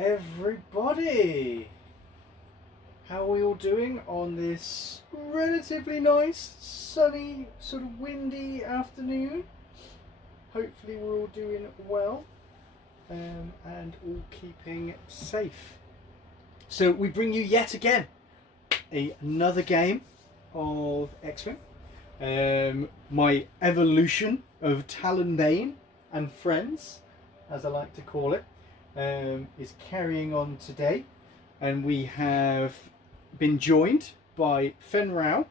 everybody! How are we all doing on this relatively nice, sunny, sort of windy afternoon? Hopefully we're all doing well and all keeping safe. So we bring you yet again another game of X-Wing. My evolution of Talonbane and Friends, as I like to call it, is carrying on today, and we have been joined by Fen Rao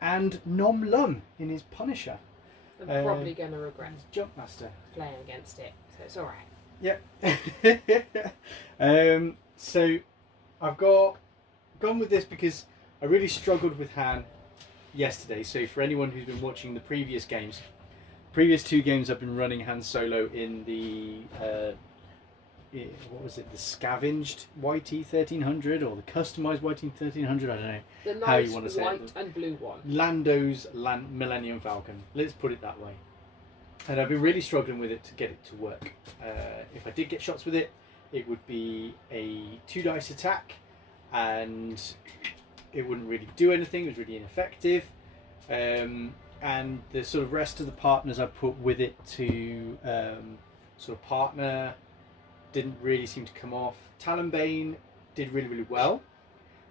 and Nom Lum in his Punisher. I'm probably going to regret Jumpmaster playing against it, so it's alright. Yep. So I've gone with this because I really struggled with Han yesterday. So for anyone who's been watching the previous games, previous two games I've been running Han Solo in the what was it, the scavenged YT1300 or the customized YT1300, I don't know The how nice you want to say white it. and blue one. Lando's Millennium Falcon, let's put it that way. And I've been really struggling with it to get it to work. If I did get shots with it, it would be a 2-dice attack and it wouldn't really do anything. It was really ineffective. And the sort of rest of the partners I put with it to sort of partner didn't really seem to come off. Talonbane did really, really well.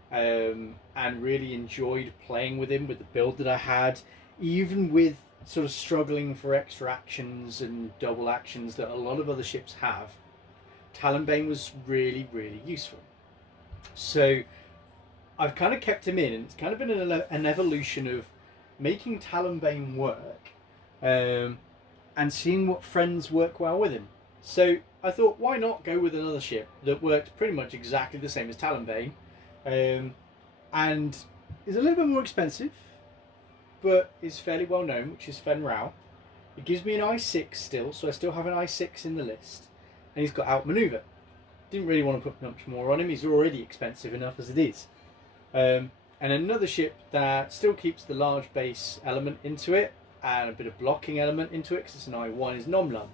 And really enjoyed playing with him with the build that I had, even with sort of struggling for extra actions and double actions that a lot of other ships have. Talonbane was really, really useful. So I've kind of kept him in, and it's kind of been an evolution of making Talonbane work and seeing what friends work well with him. So I thought, why not go with another ship that worked pretty much exactly the same as Talonbane, and is a little bit more expensive, but is fairly well known, which is Fen Rao. It gives me an I6 still, so I still have an I6 in the list, and he's got outmaneuver. Didn't really want to put much more on him, he's already expensive enough as it is. And another ship that still keeps the large base element into it, and a bit of blocking element into it, because it's an I1, is Nom Lum.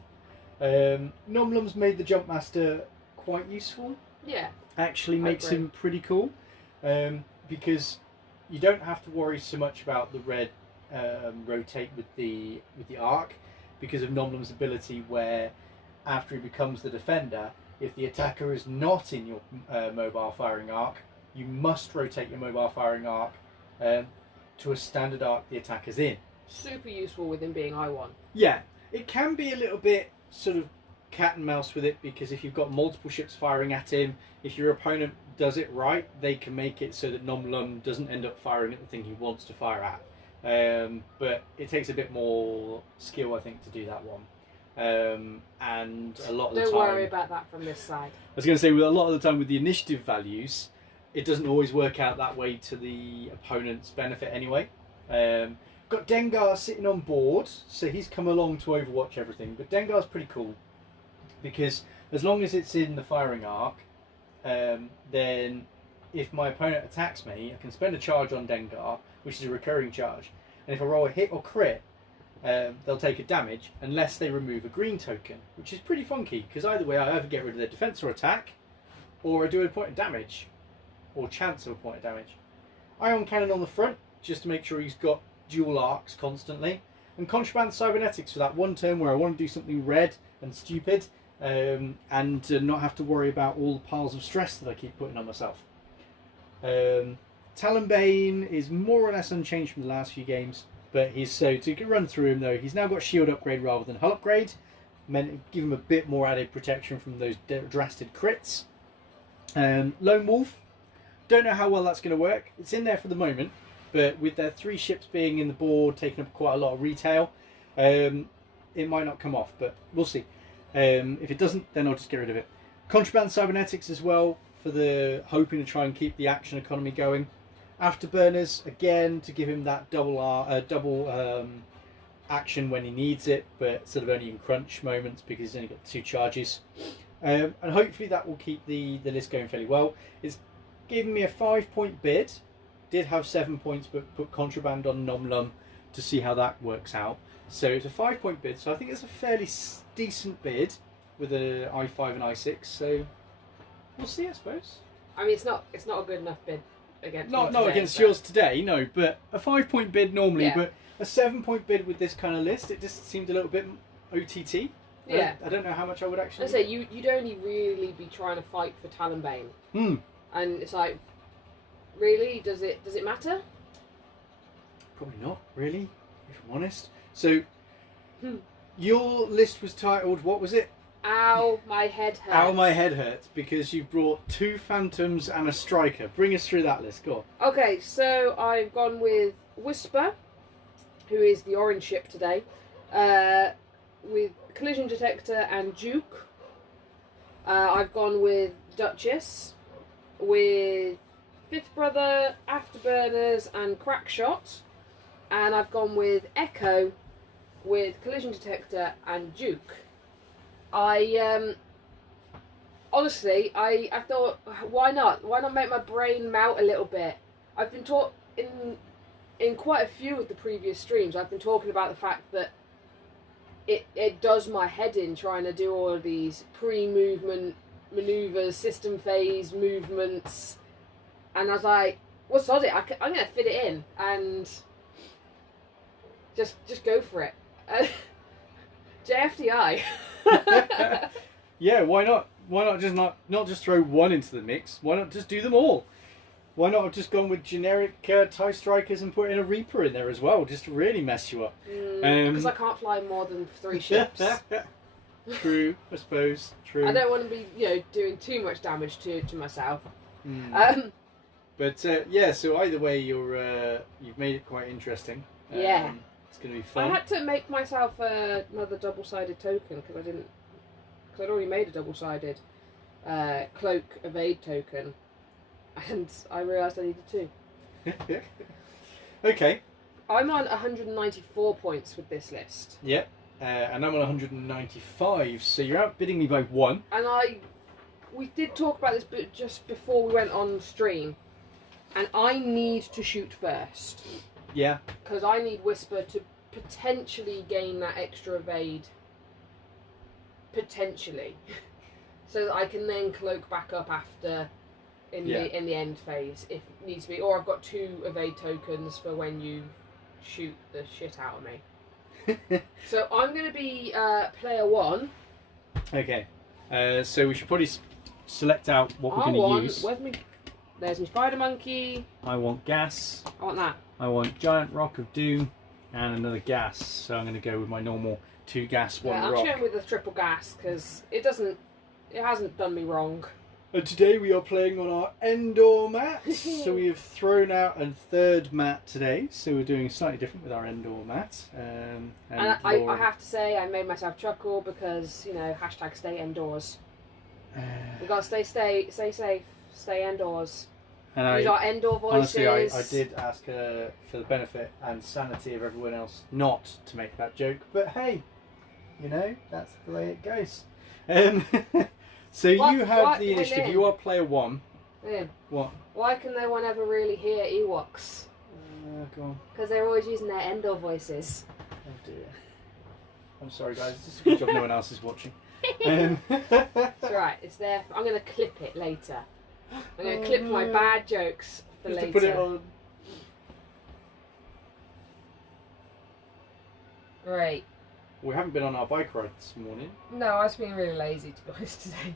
Nom Lum's made the Jumpmaster quite useful. Yeah. Actually makes him pretty cool, because you don't have to worry so much about the red rotate with the arc, because of Nom Lum's ability where after he becomes the defender, if the attacker is not in your mobile firing arc, you must rotate your mobile firing arc to a standard arc the attacker's in. Super useful with him being I1. Yeah, it can be a little bit sort of cat and mouse with it, because if you've got multiple ships firing at him, if your opponent does it right, they can make it so that Nom Lum doesn't end up firing at the thing he wants to fire at. But it takes a bit more skill, I think, to do that one. And a lot of the time... Don't worry about that from this side. I was going to say, with a lot of the time with the initiative values, it doesn't always work out that way to the opponent's benefit anyway. Got Dengar sitting on board, so he's come along to overwatch everything. But Dengar's pretty cool, because as long as it's in the firing arc, then if my opponent attacks me, I can spend a charge on Dengar, which is a recurring charge. And if I roll a hit or crit, they'll take a damage unless they remove a green token, which is pretty funky, because either way I either get rid of their defense or attack, or I do a point of damage, or chance of a point of damage. Ion Cannon on the front, just to make sure he's got dual arcs constantly, and Contraband Cybernetics for that one turn where I want to do something red and stupid, and not have to worry about all the piles of stress that I keep putting on myself. Talonbane is more or less unchanged from the last few games, but to run through him though, he's now got shield upgrade rather than hull upgrade, give him a bit more added protection from those drastic crits. Lone Wolf, don't know how well that's going to work. It's in there for the moment, but with their 3 ships being in the board, taking up quite a lot of retail, it might not come off, but we'll see. If it doesn't, then I'll just get rid of it. Contraband Cybernetics as well, for the hoping to try and keep the action economy going. Afterburners, again, to give him that double action when he needs it, but sort of only in crunch moments, because he's only got 2 charges. And hopefully that will keep the list going fairly well. It's given me a 5-point bid. Did have 7 points, but put Contraband on Nom Lum to see how that works out. So it's a 5-point bid, so I think it's a fairly decent bid with a I5 and I6, so We'll see, I suppose. I mean, it's not a good enough bid against. Not today, against but... yours today, no. But a 5-point bid normally, Yeah. but a 7-point bid with this kind of list, it just seemed a little bit OTT. Yeah. I don't know how much I would actually. I say you'd only really be trying to fight for Talonbane, and it's like, really, does it matter? Probably not, really, if I'm honest. So, your list was titled, what was it? Ow, my head hurts. Ow, my head hurts, because you brought 2 Phantoms and a Striker. Bring us through that list, go on. Okay, so I've gone with Whisper, who is the orange ship today, with Collision Detector and Duke. I've gone with Duchess, with Fifth Brother, Afterburners and Crackshot. And I've gone with Echo, with Collision Detector and Duke. Honestly, I thought, why not? Why not make my brain melt a little bit? I've been taught in quite a few of the previous streams, I've been talking about the fact that it does my head in trying to do all of these pre-movement maneuvers, system phase movements, and I was like, well, sod it, I'm going to fit it in, and just go for it. JFDI. Yeah, why not? Why not just not just throw one into the mix? Why not just do them all? Why not have just gone with generic TIE Strikers and put in a Reaper in there as well, just to really mess you up? Because I can't fly more than 3 ships. True, I suppose. True. I don't want to be, doing too much damage to myself. But yeah, so either way, you've made it quite interesting. Yeah. It's going to be fun. I had to make myself another double-sided token because I'd already made a double-sided cloak evade token, and I realised I needed 2. Okay. I'm on 194 points with this list. Yep. And I'm on 195, so you're outbidding me by 1. And we did talk about this but just before we went on stream, and I need to shoot first. Yeah. Because I need Whisper to potentially gain that extra evade. Potentially. So that I can then cloak back up after in the end phase if it needs to be. Or I've got 2 evade tokens for when you shoot the shit out of me. So I'm going to be player 1. Okay. So we should probably select out what we're going to use. There's my spider monkey. I want gas. I want that. I want giant rock of doom and another gas. So I'm going to go with my normal 2 gas, 1 rock. I'm going with the triple gas because it hasn't done me wrong. And today we are playing on our Endor mat. So we have thrown out a 3rd mat today. So we're doing slightly different with our Endor mat. And I have to say I made myself chuckle because #stay indoors. We got to stay safe, stay indoors. And use our Endor voices. Honestly, I did ask her for the benefit and sanity of everyone else not to make that joke. But hey, that's the way it goes. So you have the initiative. You are player 1. Ian, what? Why can no one ever really hear Ewoks? Go on. Because they're always using their Endor voices. Oh dear. I'm sorry, guys. It's just a good job no one else is watching. It's right. It's there. I'm going to clip it later. I'm going to clip my bad jokes for just later. to put it on. Right. We haven't been on our bike ride this morning. No, I was being really lazy to be honest today.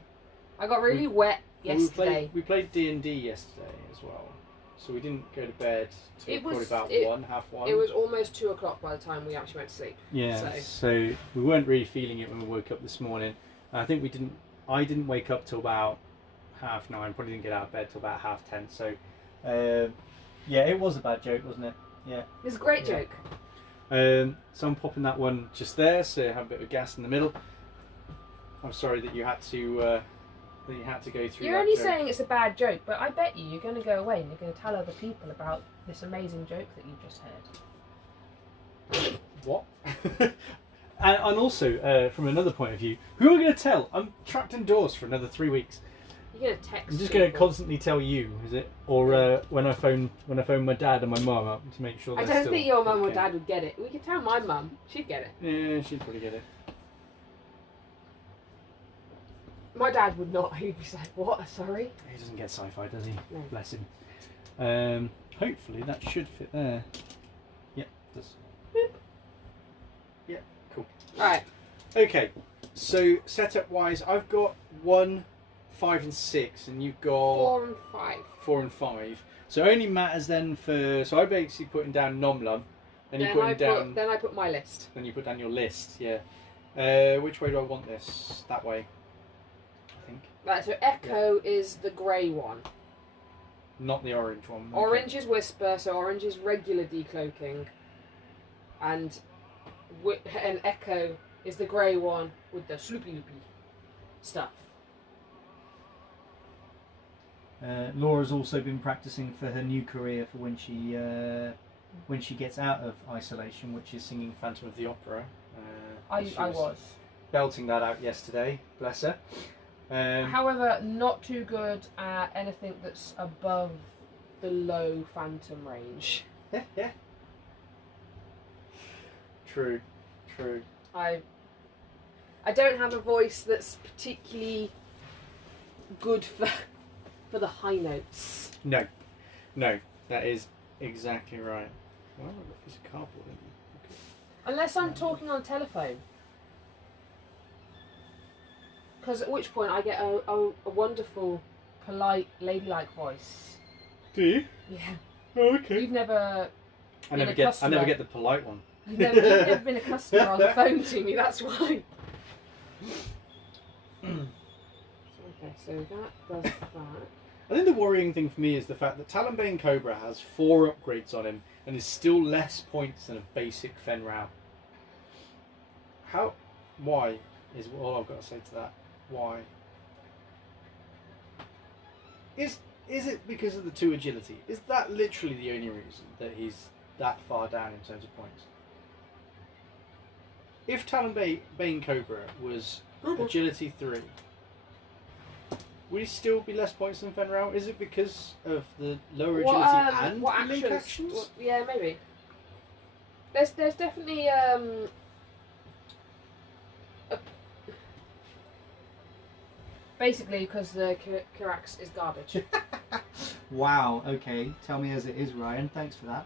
I got really wet yesterday. We played D&D yesterday as well. So we didn't go to bed till probably about 1:30. It was almost 2 o'clock by the time we actually went to sleep. Yeah, so we weren't really feeling it when we woke up this morning. And I think I didn't wake up till about 9:30, probably didn't get out of bed till about 10:30. So yeah, it was a bad joke, wasn't it? Yeah. It was a great joke. So I'm popping that one just there, so have a bit of gas in the middle. I'm sorry that you had to go through. You're only saying it's a bad joke, but I bet you're going to go away and you're going to tell other people about this amazing joke that you just heard. What? and also, from another point of view, who am I going to tell? I'm trapped indoors for another 3 weeks. You're going to text. I'm just going to constantly tell you, is it? Or when I phone my dad and my mum up to make sure. I don't think your mum or dad would get it. We could tell my mum. She'd get it. Yeah, she'd probably get it. My dad would not. He'd be like, what? Sorry? He doesn't get sci-fi, does he? No. Bless him. Hopefully that should fit there. Yep, it does. Boop. Yeah, cool. Alright. Okay, so setup-wise, I've got 1, 5 and 6, and you've got 4 and 5. 4 and 5. So it only matters then for... So I'm basically putting down Nomlum. Then you putting down... Then I put my list. Then you put down your list, yeah. Which way do I want this? That way, I think. Right, so Echo is the grey one. Not the orange one. Okay. Orange is Whisper, so orange is regular decloaking. And Echo is the grey one with the sloopy loopy stuff. Laura's also been practicing for her new career for when she gets out of isolation, which is singing Phantom of the Opera. I was belting that out yesterday, bless her. However, not too good at anything that's above the low Phantom range. Yeah. True. I don't have a voice that's particularly good for the high notes. No, that is exactly right. Well, I've got a piece of cardboard in there. Okay. Unless I'm talking on telephone. Because at which point I get a wonderful, polite, ladylike voice. Do you? Yeah. Oh, okay. You've never. I never get the polite one. You've never been a customer on the phone to me. That's why. Okay, so that does that. I think the worrying thing for me is the fact that Talonbane Cobra has 4 upgrades on him and is still less points than a basic Fen Rao. Why is all I've got to say to that. Why? Is it because of the 2 agility? Is that literally the only reason that he's that far down in terms of points? If Talonbane Cobra was agility 3, would he still be less points than Fen Rao? Is it because of the lower agility and what link actions? Yeah, maybe. There's definitely basically because the Kirax is garbage. Wow. Okay. Tell me as it is, Ryan. Thanks for that.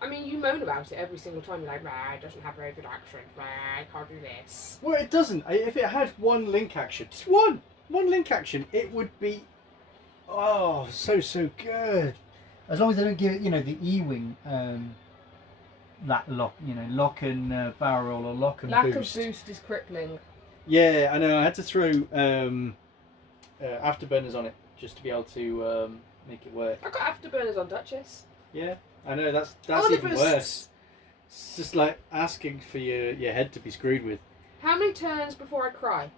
I mean, you moan about it every single time. You're like, it doesn't have very good action. I can't do this. Well, it doesn't. If it had 1 link action, just one link action, it would be, so good. As long as they don't give it, the E-wing, that lock and barrel roll or lock and lack boost. Lack of boost is crippling. Yeah, I know. I had to throw afterburners on it just to be able to make it work. I got afterburners on Duchess. Yeah, I know. That's even worse. It's just like asking for your head to be screwed with. How many turns before I cry?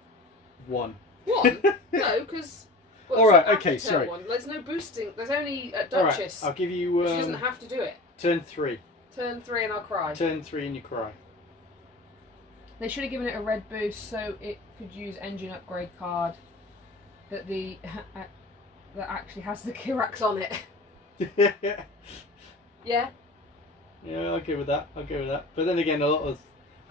1. 1? No, because... All right, okay, sorry. 1. There's no boosting. There's only at Duchess. All right, I'll give you... she doesn't have to do it. Turn 3. Turn 3 and I'll cry. Turn 3 and you cry. They should have given it a red boost so it could use engine upgrade card that that actually has the Kirax on it. Yeah? Yeah, I'll go with that. But then again, a lot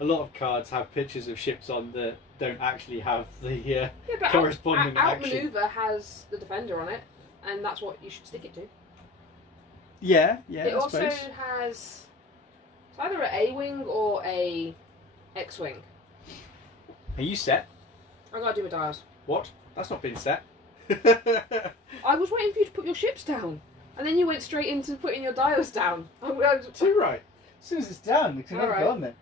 of cards have pictures of ships on that don't actually have the corresponding action. Outmaneuver has the Defender on it, and that's what you should stick it to. Yeah, it I also suppose. has it's either an A-wing or a X-wing. Are you set? I gotta do my dials. What? That's not been set. I was waiting for you to put your ships down, and then you went straight into putting your dials down. Too right. As soon as it's down, we can have it on then.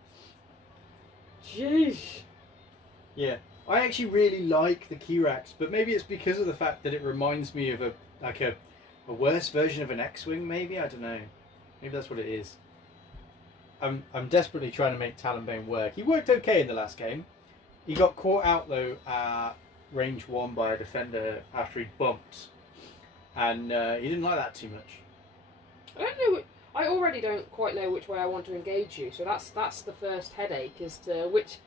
Jeez. Yeah, I actually really like the Kirax, but maybe it's because of the fact that it reminds me of a worse version of an X-wing. Maybe, I don't know. Maybe that's what it is. I'm desperately trying to make Talonbane work. He worked okay in the last game. He got caught out though at range 1 by a defender after he bumped, and he didn't like that too much. I don't know. I already don't quite know which way I want to engage you, so that's the first headache as to which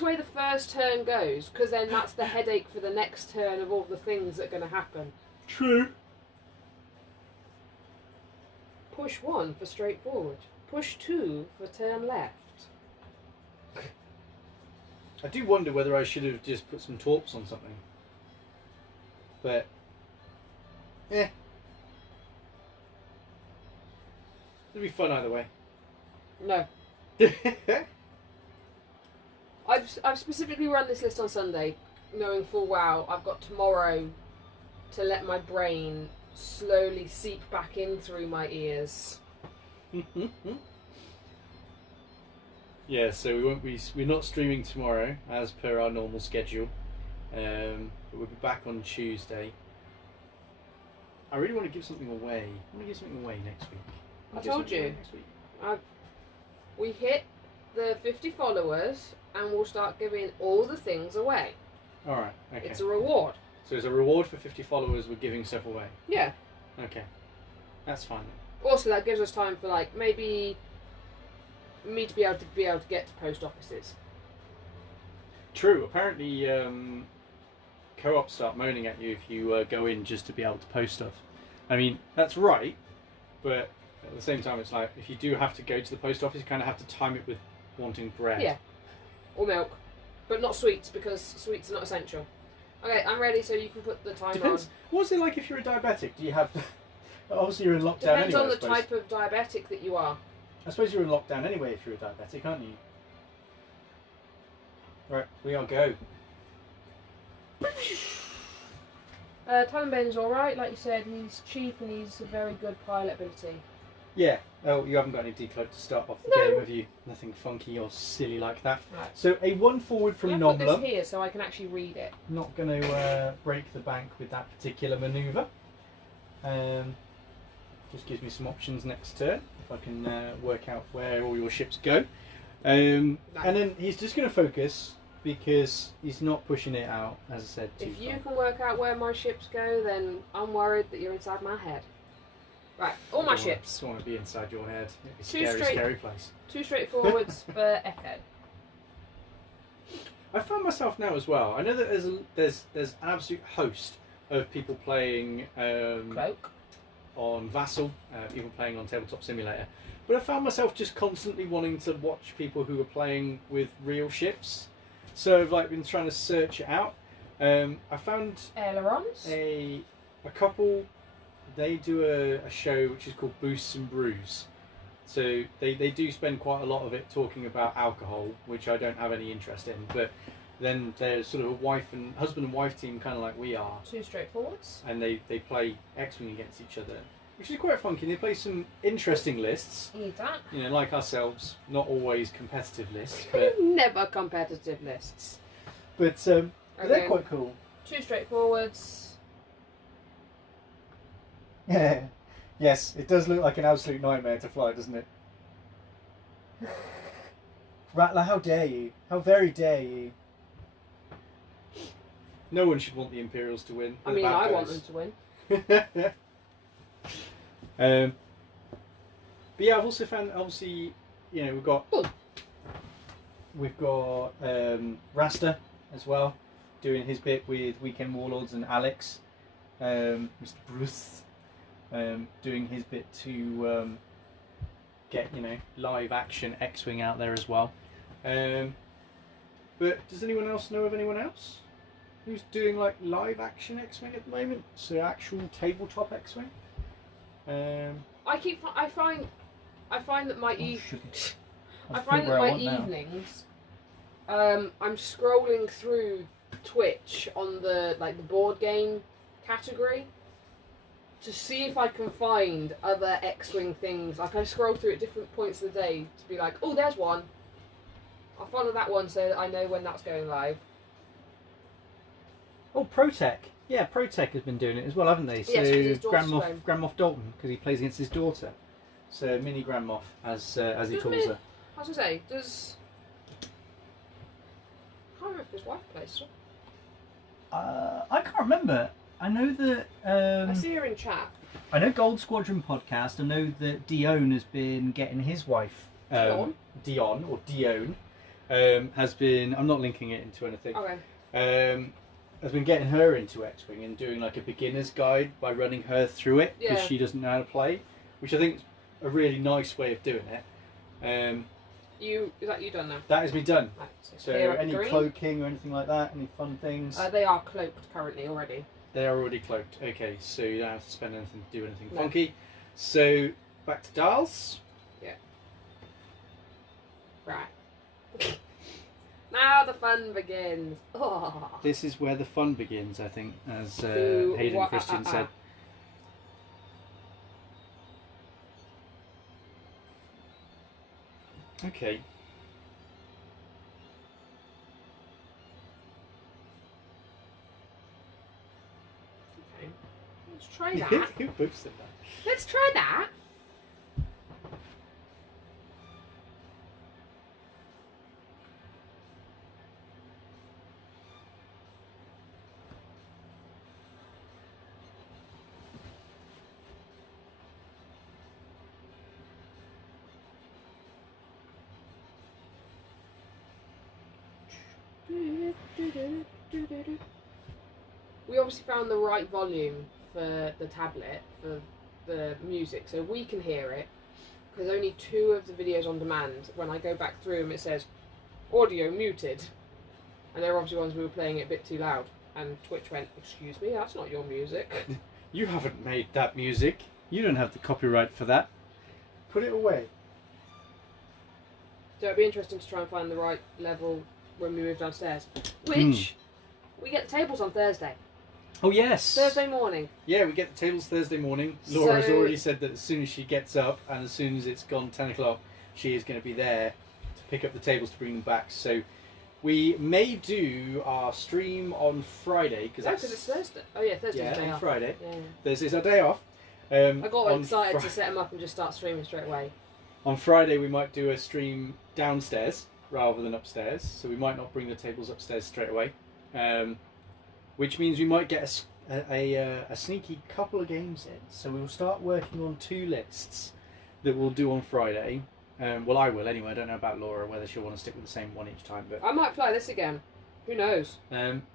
way the first turn goes, because then that's the headache for the next turn of all the things that are going to happen. True. Push 1 for straightforward. Push 2 for turn left. I do wonder whether I should have just put some torps on something. But, it'll be fun either way. No. I've specifically run this list on Sunday, knowing full well I've got tomorrow to let my brain slowly seep back in through my ears. Yeah, so we're not streaming tomorrow as per our normal schedule, but we'll be back on Tuesday. I really want to give something away. I want to give something away next week. I told you. We hit the 50 followers and we'll start giving all the things away. Alright, okay. It's a reward. So it's a reward for 50 followers, we're giving stuff away? Yeah. Okay. That's fine. Also, that gives us time for, like, maybe me to be able to get to post offices. True. Apparently, co-ops start moaning at you if you go in just to be able to post stuff. I mean, that's right, but at the same time, it's like, if you do have to go to the post office, you kind of have to time it with wanting bread. Yeah. Or milk. But not sweets, because sweets are not essential. Okay, I'm ready, so you can put the timer on. What's it like if you're a diabetic? Do you have... Obviously you're in lockdown Depends anyway, on the type of diabetic that you are. I suppose you're in lockdown anyway if you're a diabetic, aren't you? Right, we are go. Talon Ben's alright, like you said, he's cheap and he's a very good pilot ability. Yeah. Oh, you haven't got any decloak to start off the game, have you? Nothing funky or silly like that. Right. So a 1 forward from Can I put Nomla. this here so I can actually read it? Not going to break the bank with that particular manoeuvre. Just gives me some options next turn if I can work out where all your ships go. And then he's just going to focus because he's not pushing it out, as I said. If you can work out where my ships go, then I'm worried that you're inside my head. Right, all my ships. I don't want to be inside your head. It's a scary place. 2 straight forwards for Echo. I found myself now as well. I know that there's an absolute host of people playing Cloak. on Vassal, people playing on Tabletop Simulator. But I found myself just constantly wanting to watch people who are playing with real ships. So I've been trying to search it out. I found Ailerons. a couple. They do a show which is called Boosts and Brews. So they do spend quite a lot of it talking about alcohol, which I don't have any interest in. But then there's sort of a husband and wife team, kind of like we are. 2 straight forwards. And they play X-Wing against each other, which is quite funky. They play some interesting lists. Need that. You know, like ourselves, not always competitive lists, but Never competitive lists. but they're quite cool. 2 straight forwards. Yeah. Yes, it does look like an absolute nightmare to fly, doesn't it? Rattler, how dare you? How very dare you? No one should want the Imperials to win. I mean, I want them to win. But yeah, I've also found, obviously, you know, we've got Rasta as well, doing his bit with Weekend Warlords and Alex, Mr. Bruce, doing his bit to get, you know, live action X-Wing out there as well. But does anyone else know of anyone else who's doing like live action X-Wing at the moment? So actual tabletop X-Wing. I find that my evenings, I'm scrolling through Twitch on the board game category to see if I can find other X-Wing things. Like, I scroll through at different points of the day to be like, oh, there's one. I'll follow that one so that I know when that's going live. Oh, ProTech. Yeah, ProTech has been doing it as well, haven't they? Yes, so Grand Moff Dalton, because he plays against his daughter. So Mini Grand Moff, as he calls her. I was going to say, I can't remember if his wife plays her. I can't remember. I know that... I see her in chat. I know Gold Squadron podcast. I know that Dion has been getting his wife... Dion, has been... I'm not linking it into anything. Okay. Has been getting her into X-Wing and doing like a beginner's guide by running her through it because she doesn't know how to play, which I think is a really nice way of doing it. Is that you done now? That is me done. Right, So clear up the any green. cloaking or anything like that? Any fun things? They are cloaked currently already. They are already cloaked. Okay, so you don't have to spend anything to do anything No. funky. So back to dials. Yeah. Right. Now the fun begins. Oh. This is where the fun begins, I think, as Ooh, Hayden Christian said. Okay. Okay. Let's try that. Who boosted that? Let's try that. We obviously found the right volume for the tablet for the music, so we can hear it. Because only 2 of the videos on demand, when I go back through them, it says audio muted, and they're obviously ones we were playing it a bit too loud. And Twitch went, "Excuse me, that's not your music." You haven't made that music. You don't have the copyright for that. Put it away. So it'd be interesting to try and find the right level when we move downstairs. Which we get the tables on Thursday. Oh yes. Thursday morning. Yeah, we get the tables Thursday morning. Laura's So- already said that as soon as she gets up and as soon as it's gone 10 o'clock, she is going to be there to pick up the tables to bring them back. So we may do our stream on Friday because No, because it's Thursday. Oh yeah, Thursday's the day on off. Friday. Yeah. Thursday's our day off. I got on excited Fri- to set them up and just start streaming straight away. On Friday we might do a stream downstairs rather than upstairs, so we might not bring the tables upstairs straight away, which means we might get a sneaky couple of games in. So we will start working on 2 lists that we'll do on Friday. Well, I will anyway. I don't know about Laura whether she'll want to stick with the same one each time, but I might fly this again. Who knows?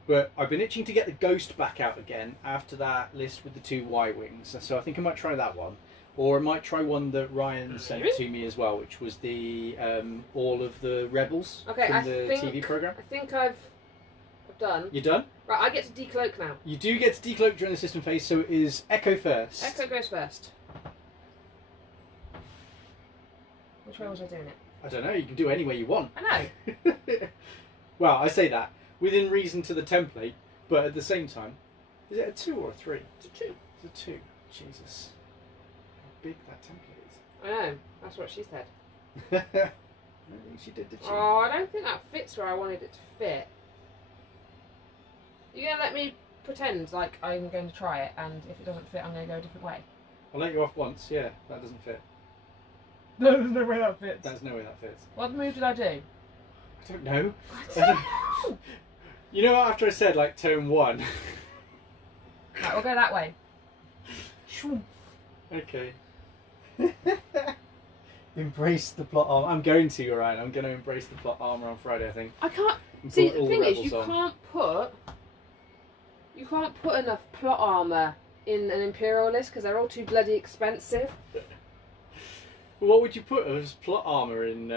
but I've been itching to get the Ghost back out again after that list with the 2 Y-wings, so I think I might try that one. Or I might try one that Ryan sent to me as well, which was the all of the rebels from the TV program. I think I've done. You done? Right, I get to decloak now. You do get to decloak during the system phase, so it is Echo first. Echo goes first. Which way was I doing it? I don't know, you can do it any way you want. I know. Well, I say that, within reason to the template, but at the same time, is it a 2 or a 3? It's a 2. It's a 2. Jesus. How big that template is. I know. That's what she said. I don't think she did she? Oh, I don't think that fits where I wanted it to fit. You're going to let me pretend like I'm going to try it, and if it doesn't fit, I'm going to go a different way? I'll let you off once, yeah, that doesn't fit. No, there's no way that fits. There's no way that fits. What move did I do? I don't know. You know, after I said, like, turn 1. Right, we'll go that way. Okay. Embrace the plot armor. I'm going to, Ryan. I'm going to embrace the plot armor on Friday, I think. I can't. And See, put the all thing is, rebels on. you can't put enough plot armor in an Imperial list because they're all too bloody expensive. What would you put as plot armor in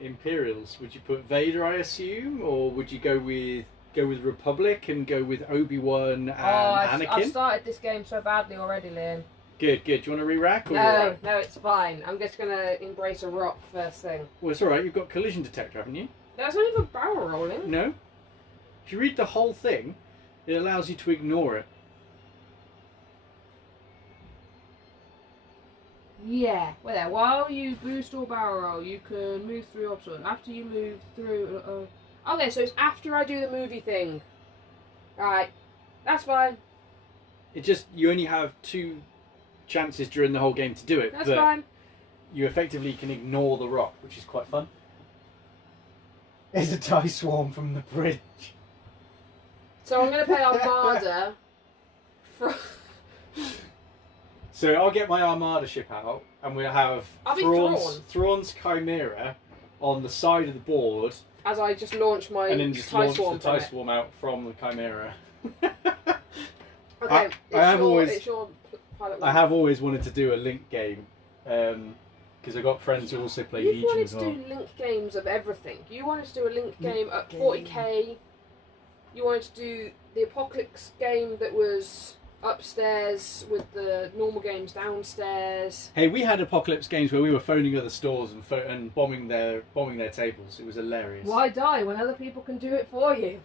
Imperials? Would you put Vader, I assume, or would you go with Republic and go with Obi-Wan and Anakin? I've started this game so badly already, Liam. Good. Do you want to re-rack or No, alright? no, it's fine. I'm just gonna embrace a rock first thing. Well, it's alright. You've got collision detector, haven't you? There's not even barrel rolling. No. If you read the whole thing, it allows you to ignore it. Yeah. Well, there. While you boost or barrel roll, you can move through obstacles. After you move through. Okay, so it's after I do the movie thing. Right. That's fine. It just you only have 2 chances during the whole game to do it. That's but fine. You effectively can ignore the rock, which is quite fun. It's a die swarm from the bridge. So I'm gonna play Armada. So I'll get my Armada ship out, and we'll have I'll be Thrawn's Chimera on the side of the board, As I just launch my and then just TIE launch Swarm the from TIE it. Swarm out from the Chimera. Okay, I have always- it's your pilot I have always wanted to do a Link game, because I've got friends who also play You Legion wanted as to well. do Link games of everything. You wanted to do a Link game at game. 40k. You wanted to do the Apocalypse game that was upstairs with the normal games downstairs. Hey, we had Apocalypse games where we were phoning other stores and bombing their tables. It was hilarious. Why die when other people can do it for you?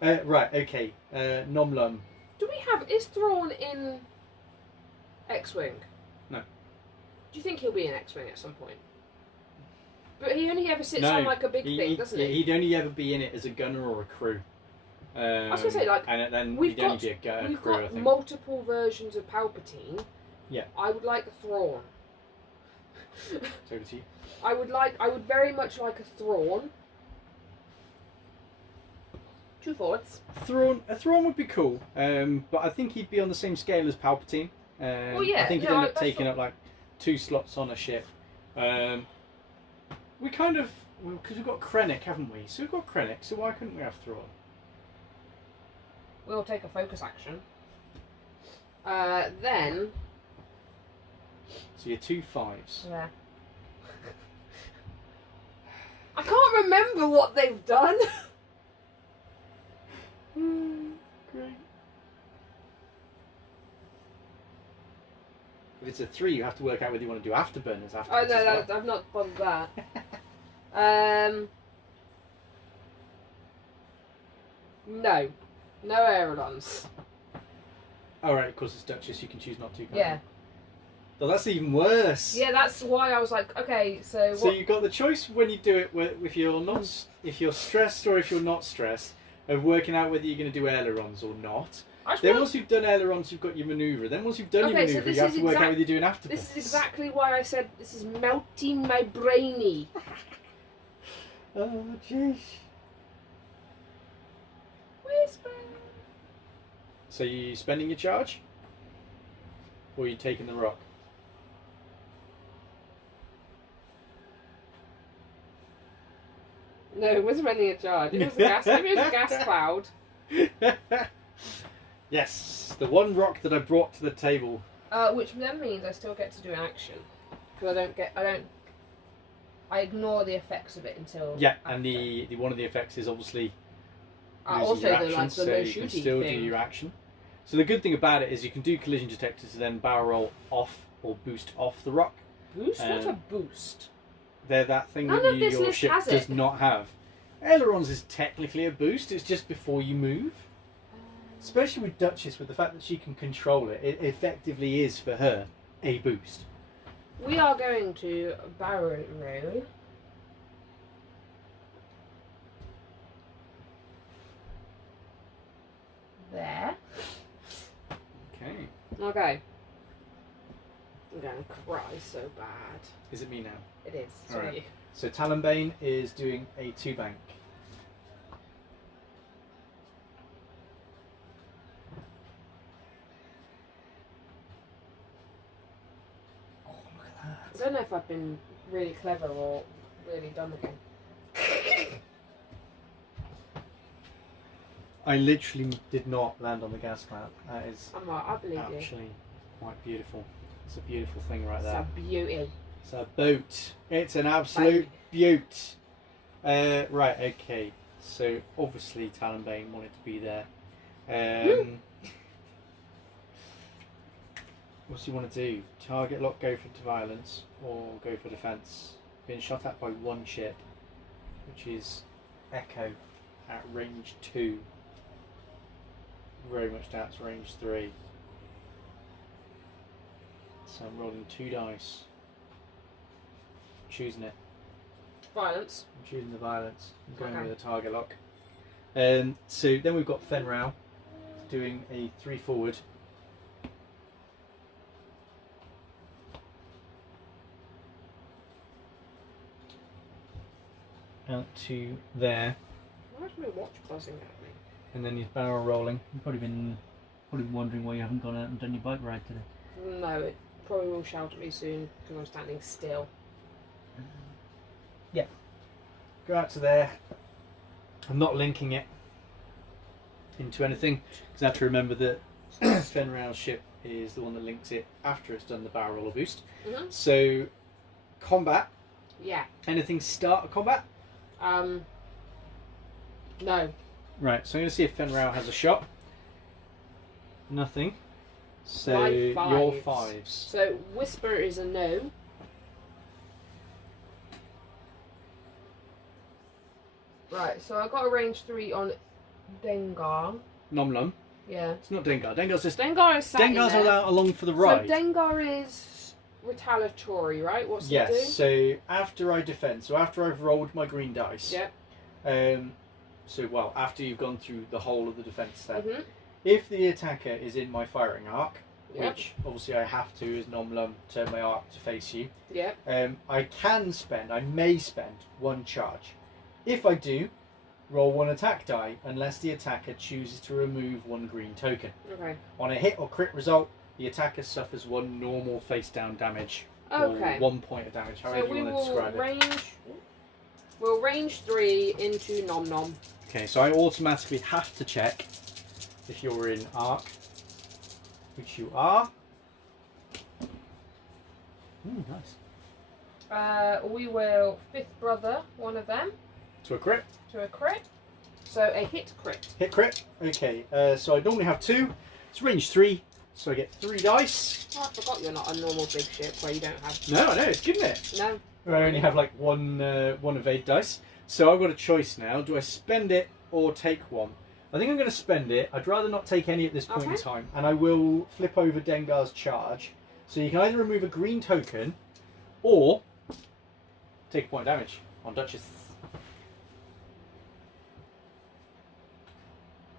Right, okay. Nomlum. Do we have... Is Thrawn in X-Wing? No. Do you think he'll be in X-Wing at some point? But he only ever sits No, on like a big thing, doesn't he? He'd only ever be in it as a gunner or a crew. I was going to say, like, and then we've he'd only got, be a we've crew, I got think. multiple versions of Palpatine. Yeah. I would like a Thrawn. Over to you. I would very much like a Thrawn. 2 forwards. A Thrawn would be cool, but I think he'd be on the same scale as Palpatine. Well, yeah, I think he'd no, end up that's taking not- up like 2 slots on a ship. We kind of, because we've got Krennic, haven't we? So we've got Krennic, so why couldn't we have Thrawn? We'll take a focus action. Then... So you're 2 5s. Yeah. I can't remember what they've done. Great. If it's a 3, you have to work out whether you want to do afterburners after. Oh no, I've not bothered that. No. No aerodons. Alright, of course it's Duchess, you can choose not to. Can't Yeah. you? Oh, that's even worse. Yeah, that's why I was like, okay, so So what... you've got the choice when you do it, if you're not, if you're stressed or if you're not stressed, of working out whether you're going to do ailerons or not. Then once you've done ailerons, you've got your manoeuvre. Then once you've done your Okay, so manoeuvre, this you have is to work out whether you're doing afterburners. This is exactly why I said this is melting my brainy. Oh, jeez. Whisper. So you spending your charge, or are you taking the rock? No, it wasn't spending a charge. It was a gas. Maybe it was a gas cloud. Yes, the one rock that I brought to the table. Which then means I still get to do an action because I ignore the effects of it until. Yeah, after. and the one of the effects is obviously losing also your the action, like the so no you can shooty still thing. do your action. So the good thing about it is you can do collision detectors to then barrel roll off or boost off the rock. Boost? What's a boost? They're that thing None that of this your list ship has does it. not have. Ailerons is technically a boost, it's just before you move. Especially with Duchess, with the fact that she can control it, it effectively is for her a boost. We are going to barrel roll. There. Okay. Okay. I'm going to cry so bad. Is it me now? It is. It's Alright. you. So Talonbane is doing a 2-bank. Oh, look at I that. don't know if I've been really clever or really dumb again. I literally did not land on the gas cloud. That is I'm right, I believe you. actually quite beautiful. It's a beautiful thing right It's there. a beauty. It's a boat. It's an absolute beaut. Right, okay. So obviously Talonbane wanted to be there. What do you want to do? Target lock, go for violence, or go for defense? Being shot at by one ship, which is Echo at range 2. Very much doubts range 3. So I'm rolling 2 dice. Choosing it. Violence. I'm choosing the violence. I'm going Okay. with a target lock. So then we've got Fenrau doing a 3 forward. Out to there, Why is my watch buzzing at me? and then he's barrel rolling. You've probably been wondering why you haven't gone out and done your bike ride today. No, it probably will shout at me soon because I'm standing still. Go out to there. I'm not linking it into anything because I have to remember that Fen Rao's ship is the one that links it after it's done the barrel roller boost. Mm-hmm. So, combat. Yeah. Anything start a combat? No. Right, so I'm going to see if Fen Rao has a shot. Nothing. So, My your fives. fives. So Whisper is a no. Right, so I got a range 3 on Dengar. Nom Nom. Yeah. It's not Dengar. Dengar's just... Dengar is sat in Dengar's there. along for the ride. So Dengar is retaliatory, right? What's he do? Yes, so after I defend, so after I've rolled my green dice, Yeah. After you've gone through the whole of the defence step, Mm-hmm. if the attacker is in my firing arc, Yep. which obviously I have to as Nom Nom turn my arc to face you, Yeah. I may spend 1 charge. If I do, roll 1 attack die unless the attacker chooses to remove 1 green token. Okay. On a hit or crit result, the attacker suffers 1 normal face down damage. Okay. Or 1 point of damage, however So you we want to will describe it. We'll range 3 into Nom Nom. Okay, so I automatically have to check if you're in arc, which you are. Ooh, nice. We will Fifth Brother one of them To a crit. to a crit. So a hit crit. Hit crit. Okay, so I normally have 2. It's range 3, so I get 3 dice. Oh, I forgot you're not a normal big ship where you don't have. No, I know, it's good, isn't it? No. I only have like one evade dice. So I've got a choice now. Do I spend it or take 1? I think I'm going to spend it. I'd rather not take any at this point in Okay. time. And I will flip over Dengar's charge. So you can either remove a green token or take a point of damage on Duchess.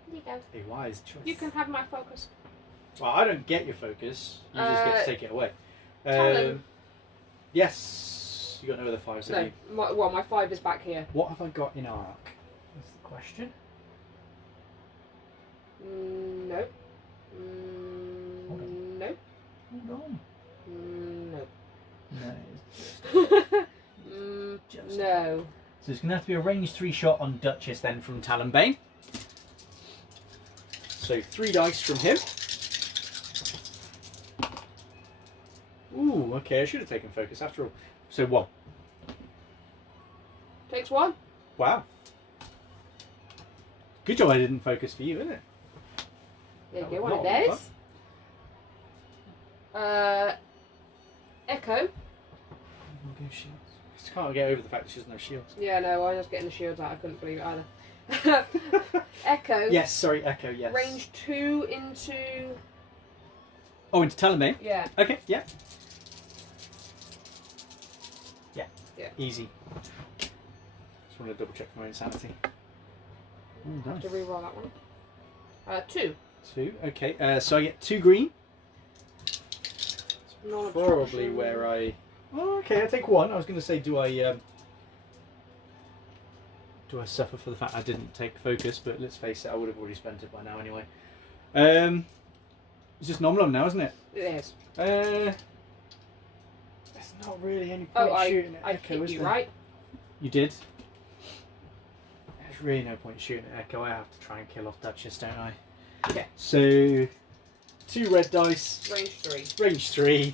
There you go. A wise choice. You can have my focus. Well, I don't get your focus. You just get to take it away. Talon. Yes. You got no other 5s, have No, you? my 5 is back here. What have I got in arc? That's the question. No. Hold on. No. Hold on. No. No, it's just... No. So it's going to have to be a range 3 shot on Duchess then from Talonbane. So 3 dice from him. Ooh, okay, I should have taken focus after all. So 1. Takes 1. Wow. Good job I didn't focus for you, isn't it? There you That go, was one of not those. Echo. I'll go shields. Just can't get over the fact that she has no shields. Yeah, no, I was getting the shields out. I couldn't believe it either. Echo. Yes, sorry, Echo, yes. Range 2 into. Oh, into Talonbane? Yeah. Okay, yeah. Yeah. Easy. Just want to double check for my insanity. Ooh, I have nice. to reroll that one. 2. 2, okay. So I get 2 green. Non-obstruction. Probably where I... Oh, okay, I take 1. I was going to say, do I suffer for the fact I didn't take focus? But let's face it, I would have already spent it by now anyway. It's just Nom Nom now, isn't it? It is. There's not really any point shooting at I Echo, hit is you, there? right? You did? There's really no point shooting at Echo. I have to try and kill off Duchess, don't I? Okay. So, 2 red dice. Range 3. Range 3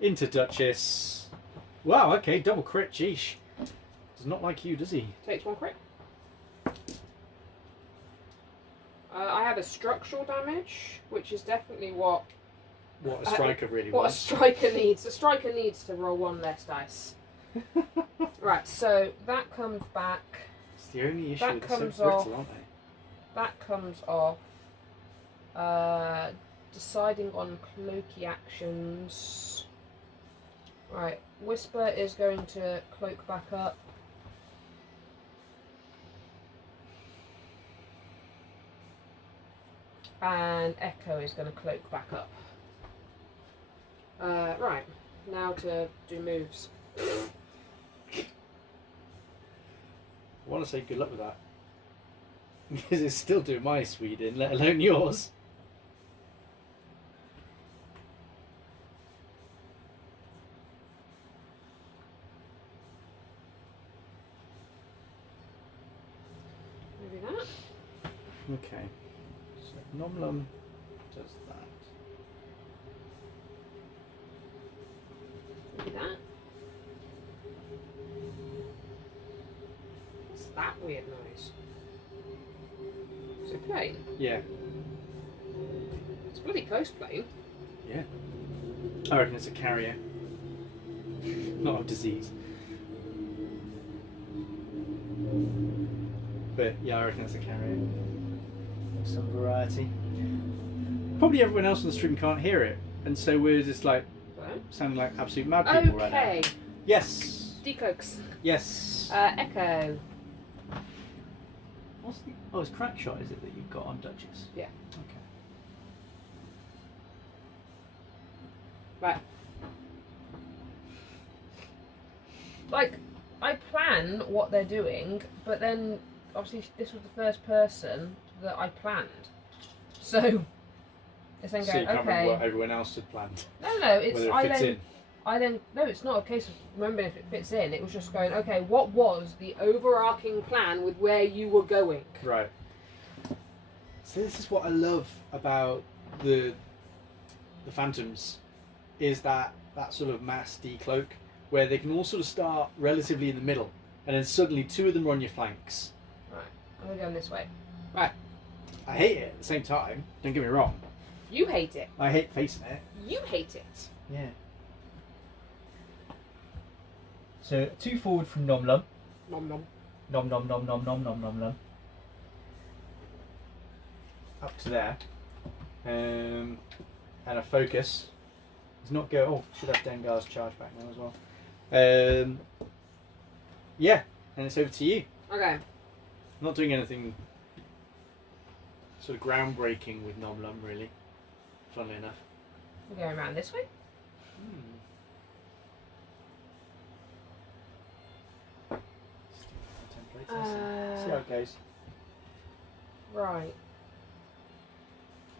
into Duchess. Wow, okay, double crit, jeesh. Does not like you, does he? Takes 1 crit. I have a structural damage, which is definitely what What a striker really a was. striker needs. A striker needs to roll 1 less dice. Right, so that comes back. It's the only issue That with so comes brittle, off. aren't they? That comes off. Deciding on cloaky actions. Right, Whisper is going to cloak back up. And Echo is going to cloak back up. Right, now to do moves. I want to say good luck with that. Because it's still doing my Sweden, let alone yours. Maybe that. Okay. So, Nom Nom does that. Maybe that. What's that weird noise? Is it a plane? Yeah. It's a bloody close plane. Yeah. I reckon it's a carrier. Not of disease. But yeah, I reckon it's a carrier. Some variety. Probably everyone else on the stream can't hear it. And so we're just like sounding like absolute mad people right now. Okay. Yes. Decloaks. Yes. Echo. What's the... Oh, it's Crackshot, is it, that you've got on Duchess? Yeah. Okay. Right. Like, I plan what they're doing, but then obviously this was the first person that I planned. So it's then So going, you can't remember okay. what everyone else had planned. No, it's Whether it I fits then in. I then no, it's not a case of remembering if it fits in. It was just going, okay, what was the overarching plan with where you were going? Right. So this is what I love about the Phantoms, is that sort of mass decloak, where they can all sort of start relatively in the middle, and then suddenly two of them are on your flanks. Right, I'm going this way. Right. I hate it at the same time, don't get me wrong. You hate it. I hate facing it. You hate it. Yeah. So 2 forward from Nom Lum. Nom nom. Nom nom nom nom nom nom nom nom. Up to there. And a focus. Does not go. Oh, should have Dengar's charge back now as well. Yeah, and it's over to you. Okay. I'm not doing anything sort of groundbreaking with Nom Lum, really. Funnily enough. We're going around this way. See how it goes. Right.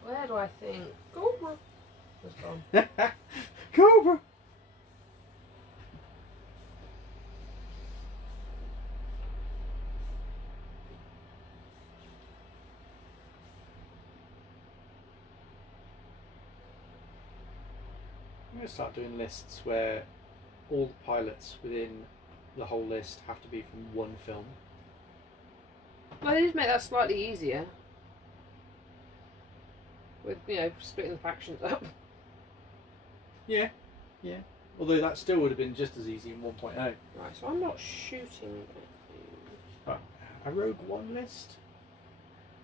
Where do I think Cobra was gone? Cobra! I'm going to start doing lists where all the pilots within the whole list have to be from one film. Well, they did make that slightly easier. With, splitting the factions up. Yeah, yeah. Although that still would have been just as easy in 1.0. Right, so I'm not shooting at you. A Rogue One list?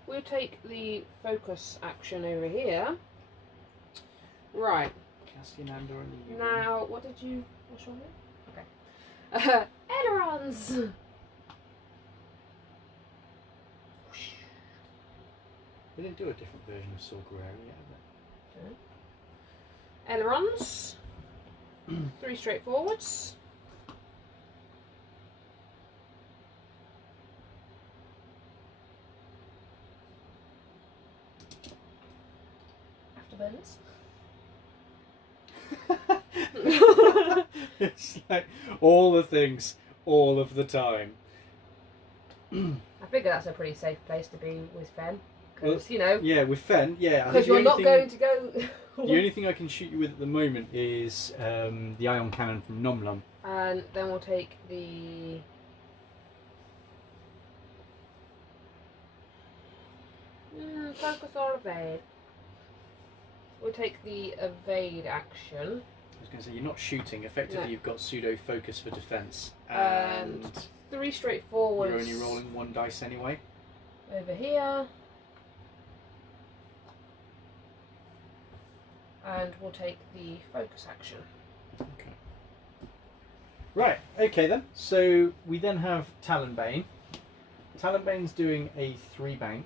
We'll take the focus action over here. Right. Cassian Andor and the Now, what's your name? Okay. Ailerons! They didn't do a different version of Saw Gerrera yet, have they? Ailerons. 3 straight forwards. Afterburners. It's like all the things, all of the time. I figure that's a pretty safe place to be with Fen. Because, Yeah, with Fen, yeah. Because you're not going to go... The only thing I can shoot you with at the moment is the ion cannon from Nom Lum. And then we'll take the... focus or evade. We'll take the evade action. I was going to say, you're not shooting. Effectively, No. you've got pseudo focus for defense, And 3 straight forwards. you're only rolling 1 dice anyway. Over here. And we'll take the focus action. Okay. Right. Okay then. So we then have Talonbane. Talonbane's doing a 3 bank.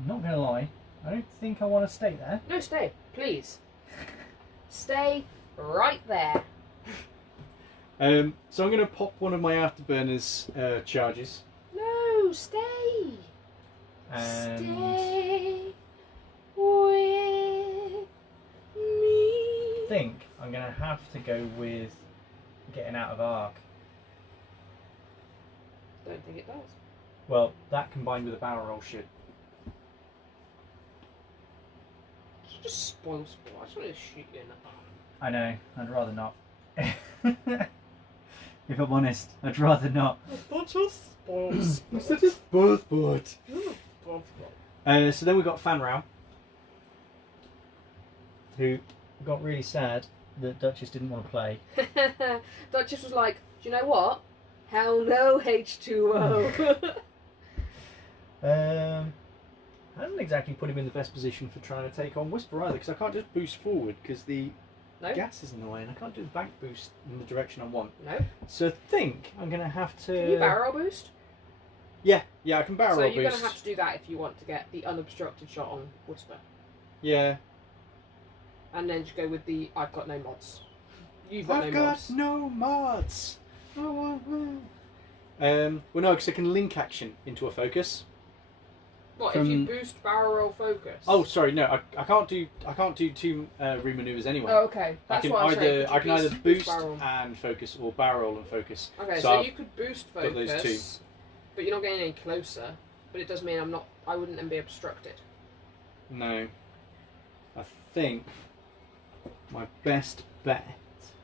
I'm not going to lie. I don't think I want to stay there. No, stay, please. Stay right there. So I'm going to pop one of my afterburners charges. No, stay. And Stay with me. I think I'm going to have to go with getting out of arc. Don't think it does. Well, that combined with a barrel roll should. Just spoil sport. I just want to shoot you in the arm. I know. I'd rather not. If I'm honest, I'd rather not. But just spoil Such a sport. sport. So then we got Fan Rao, who got really sad that Duchess didn't want to play. Duchess was like, do you know what? Hell no, H2O. Hasn't exactly put him in the best position for trying to take on Whisper either, because I can't just boost forward because the No? gas is in the way, and I can't do the bank boost in the direction I want. No. So I think I'm going to have to... Can you barrel boost? Yeah, I can barrel So boost. you're going to have to do that if you want to get the unobstructed shot on Whisper. Yeah. And then just go with the I've got no mods. You've got I've no got mods. no mods. Well, no, because I can link action into a focus. What, From- if you boost barrel roll focus? Oh, sorry, no, I can't do two remaneuvers anyway. Oh, okay. That's I can what I'm saying. Could you I can either boost barrel? and focus, or barrel roll and focus. Okay, so so I've you could boost got those focus, but you're not getting any closer. But it does mean I wouldn't then be obstructed. No, I think my best bet.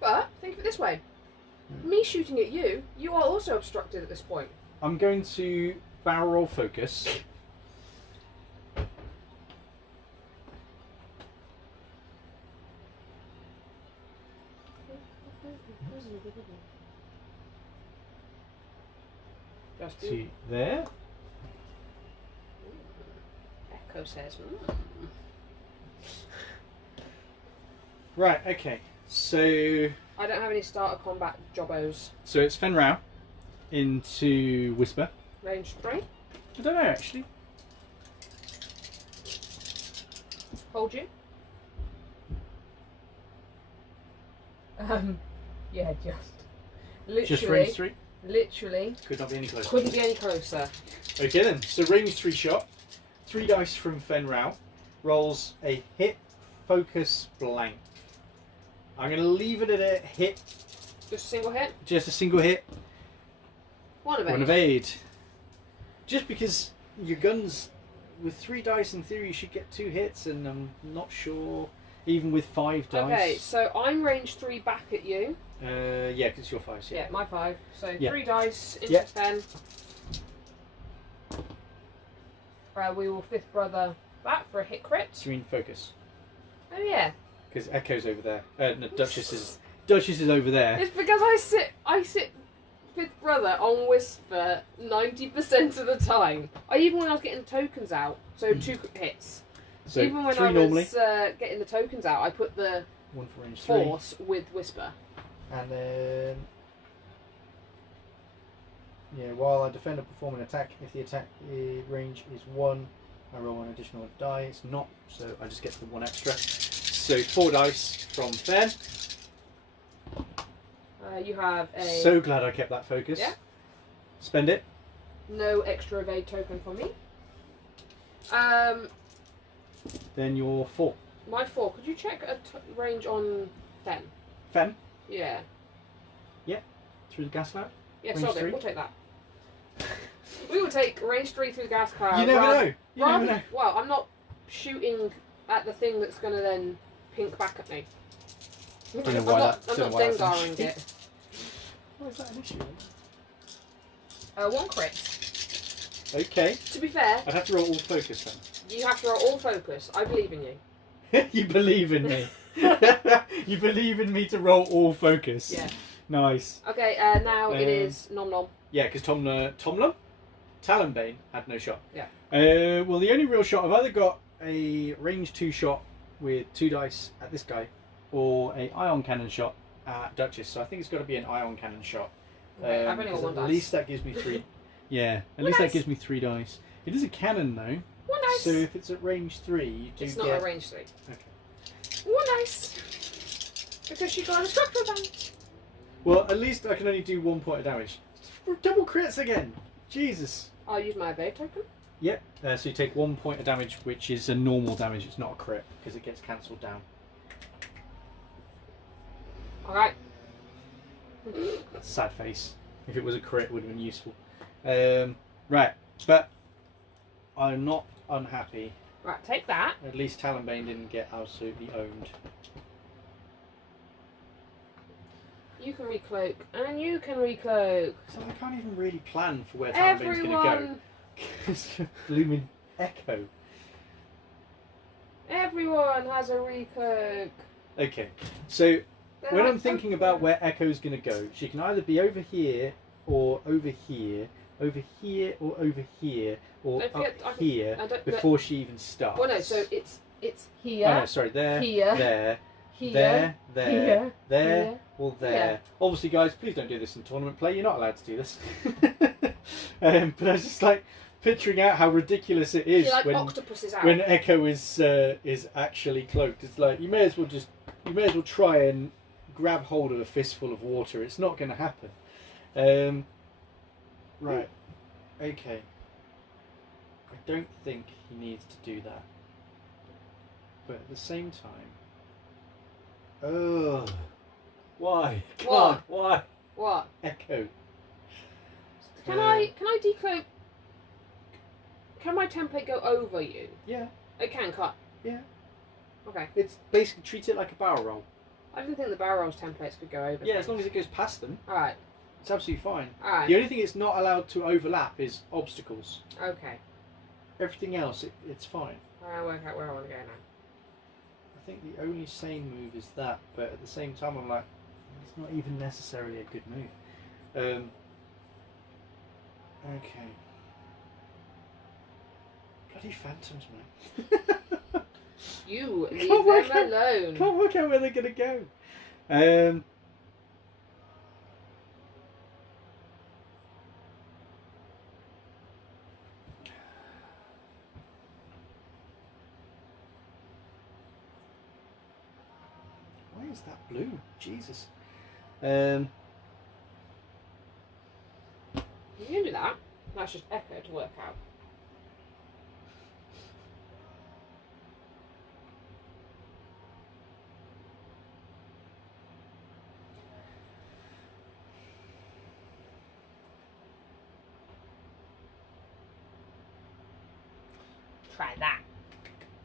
But think of it this way: me shooting at you, you are also obstructed at this point. I'm going to barrel roll focus. Just To there. Echo says. Right. Okay. So I don't have any starter combat jobbos. it's Fen Rao into Whisper. Range 3. I don't know actually. Hold you. Yeah, just. Literally. Just range 3. Literally. Could not be any closer. Couldn't be any closer. Okay then. So range 3 shot. 3 dice from Fen Rao. Rolls a hit, focus, blank. I'm going to leave it at a hit. Just a single hit. Just a single hit. One evade. One evade. Just because your guns, with 3 dice in theory, you should get 2 hits, and I'm not sure, even with 5 dice. Okay, so I'm range 3 back at you. Yeah, because it's your 5. Yeah, my 5. So Yeah. 3 dice into Yeah. 10. We will fifth brother that for a hit crit. So you mean focus? Oh yeah. Because Echo's over there. No, Duchess is over there. It's because I sit fifth brother on Whisper 90% of the time. Even when I was getting tokens out, so 2 hits. So Even when 3 I normally. was getting the tokens out, I put the 1 for range 3. force with Whisper. And then... Yeah, while I defend or perform an attack, if the attack range is 1, I roll an additional die. It's not, so I just get the 1 extra. So 4 dice from Fen. You have a So glad I kept that focus. Yeah. Spend it. no extra evade token for me. Then you're 4. My 4. Could you check a range on Fen? Fen, Yeah. through the gas cloud. Yeah, Range sorry, 3? we'll take that. We will take range 3 through the gas cloud. You never know. You never know. Well, I'm not shooting at the thing that's going to then pink back at me. Don't know I'm why not that- don't know why that's an Dengaring issue. it. Why is that an issue? 1 crit. Okay. To be fair, I'd have to roll all focus then. you have to roll all focus. I believe in you. You believe in me. You believe in me to roll all focus. Yeah. Nice. Okay, now it is Nom Nom. Yeah, because Tomlin? Talonbane had no shot. Yeah. Well, the only real shot, I've either got a range 2 shot with 2 dice at this guy, or a ion cannon shot at Duchess. So I think it's got to be an ion cannon shot. Okay, I've only got 1 at dice. least that gives me 3. Yeah, at One least that dice. gives me 3 dice. It is a cannon though. 1 dice. So if it's at range 3, you do It's get... not a range 3. Okay. 1 dice. Because she got a structural damage. Well, at least I can only do 1 point of damage. Double crits again! Jesus. I'll use my evade token. Yep. So you take 1 point of damage, which is a normal damage. It's not a crit because it gets cancelled down. Alright. Sad face. If it was a crit, it would have been useful. Right, but I'm not unhappy Right, take that. At least Talonbane didn't get absolutely owned. You can recloak, and you can recloak. So I can't even really plan for where Talonbane's going to go. Because of blooming Echo. Everyone has a recloak. Okay, so when I'm thinking about where Echo's going to go, she can either be over here, or over here, over here, or over here, or up here, before she even starts. Well, no, so it's here. Oh no, sorry, there, here, there, here, there, here, there, here, or there. here. Obviously, guys, please don't do this in tournament play. You're not allowed to do this. But I was just like picturing out how ridiculous it is like octopuses out. when Echo is actually cloaked. It's like you may as well try and grab hold of a fistful of water. It's not going to happen. Right. Okay. I don't think he needs to do that. But at the same time... Oh. Why? What? Why? What? Echo. Can I decloak? Can my template go over you? Yeah. It can, can't? Yeah. Okay. It's basically treat it like a barrel roll. I didn't think the barrel rolls templates could go over. Yeah, as long as it goes past them. Alright. It's absolutely fine. Alright. The only thing it's not allowed to overlap is obstacles. Okay. Everything else, it's fine. I'll work out where I want to go now. I think the only sane move is that, but at the same time I'm like, it's not even necessarily a good move. Okay. Bloody phantoms, man. You leave them alone. Can't work out where they're going to go. Why is that blue? Jesus. You can do that. That's just Echo to work out. Try that.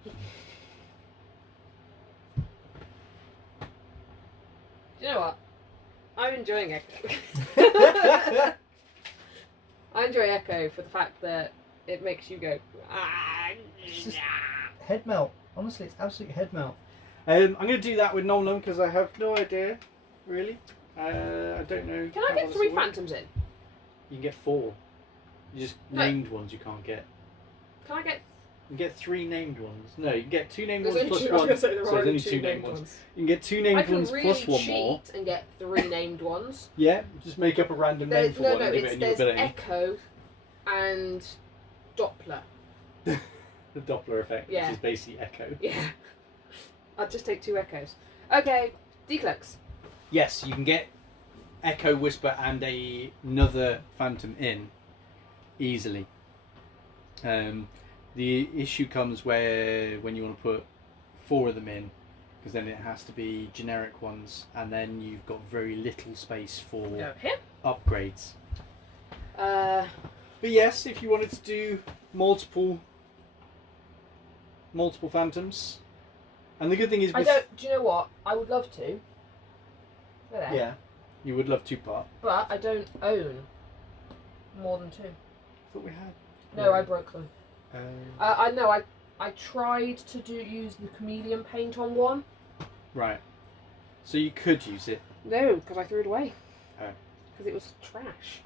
Do you know what? I'm enjoying Echo. I enjoy Echo for the fact that it makes you go. It's just head melt. Honestly, it's absolute head melt. I'm going to do that with Nom Nom because I have no idea, really. I don't know. Can I get 3 phantoms in? You can get 4. You just named ones you can't get. Can I get? You can get 3 named ones. No, you can get 2 named There's ones only plus two, I was 1. gonna say there So are there's only only 2 named ones. You can get 2 named I can ones really plus 1 cheat more. and get 3 named ones. Yeah, just make up a random name for one and give it a new there's ability. Echo and Doppler. The Doppler effect, Yeah. which is basically Echo. Yeah. I'll just take 2 Echoes. Okay, decloaks. Yes, you can get Echo, Whisper, and another Phantom in easily. The issue comes when you want to put 4 of them in, because then it has to be generic ones, and then you've got very little space for upgrades. But yes, if you wanted to do multiple Phantoms, and the good thing is, do you know what? I would love to. There. Yeah, you would love 2-part. But I don't own more than 2. I thought we had. No, I broke them. I know. I tried to use the chameleon paint on one. Right. So you could use it. No, because I threw it away. Oh. Because it was trash.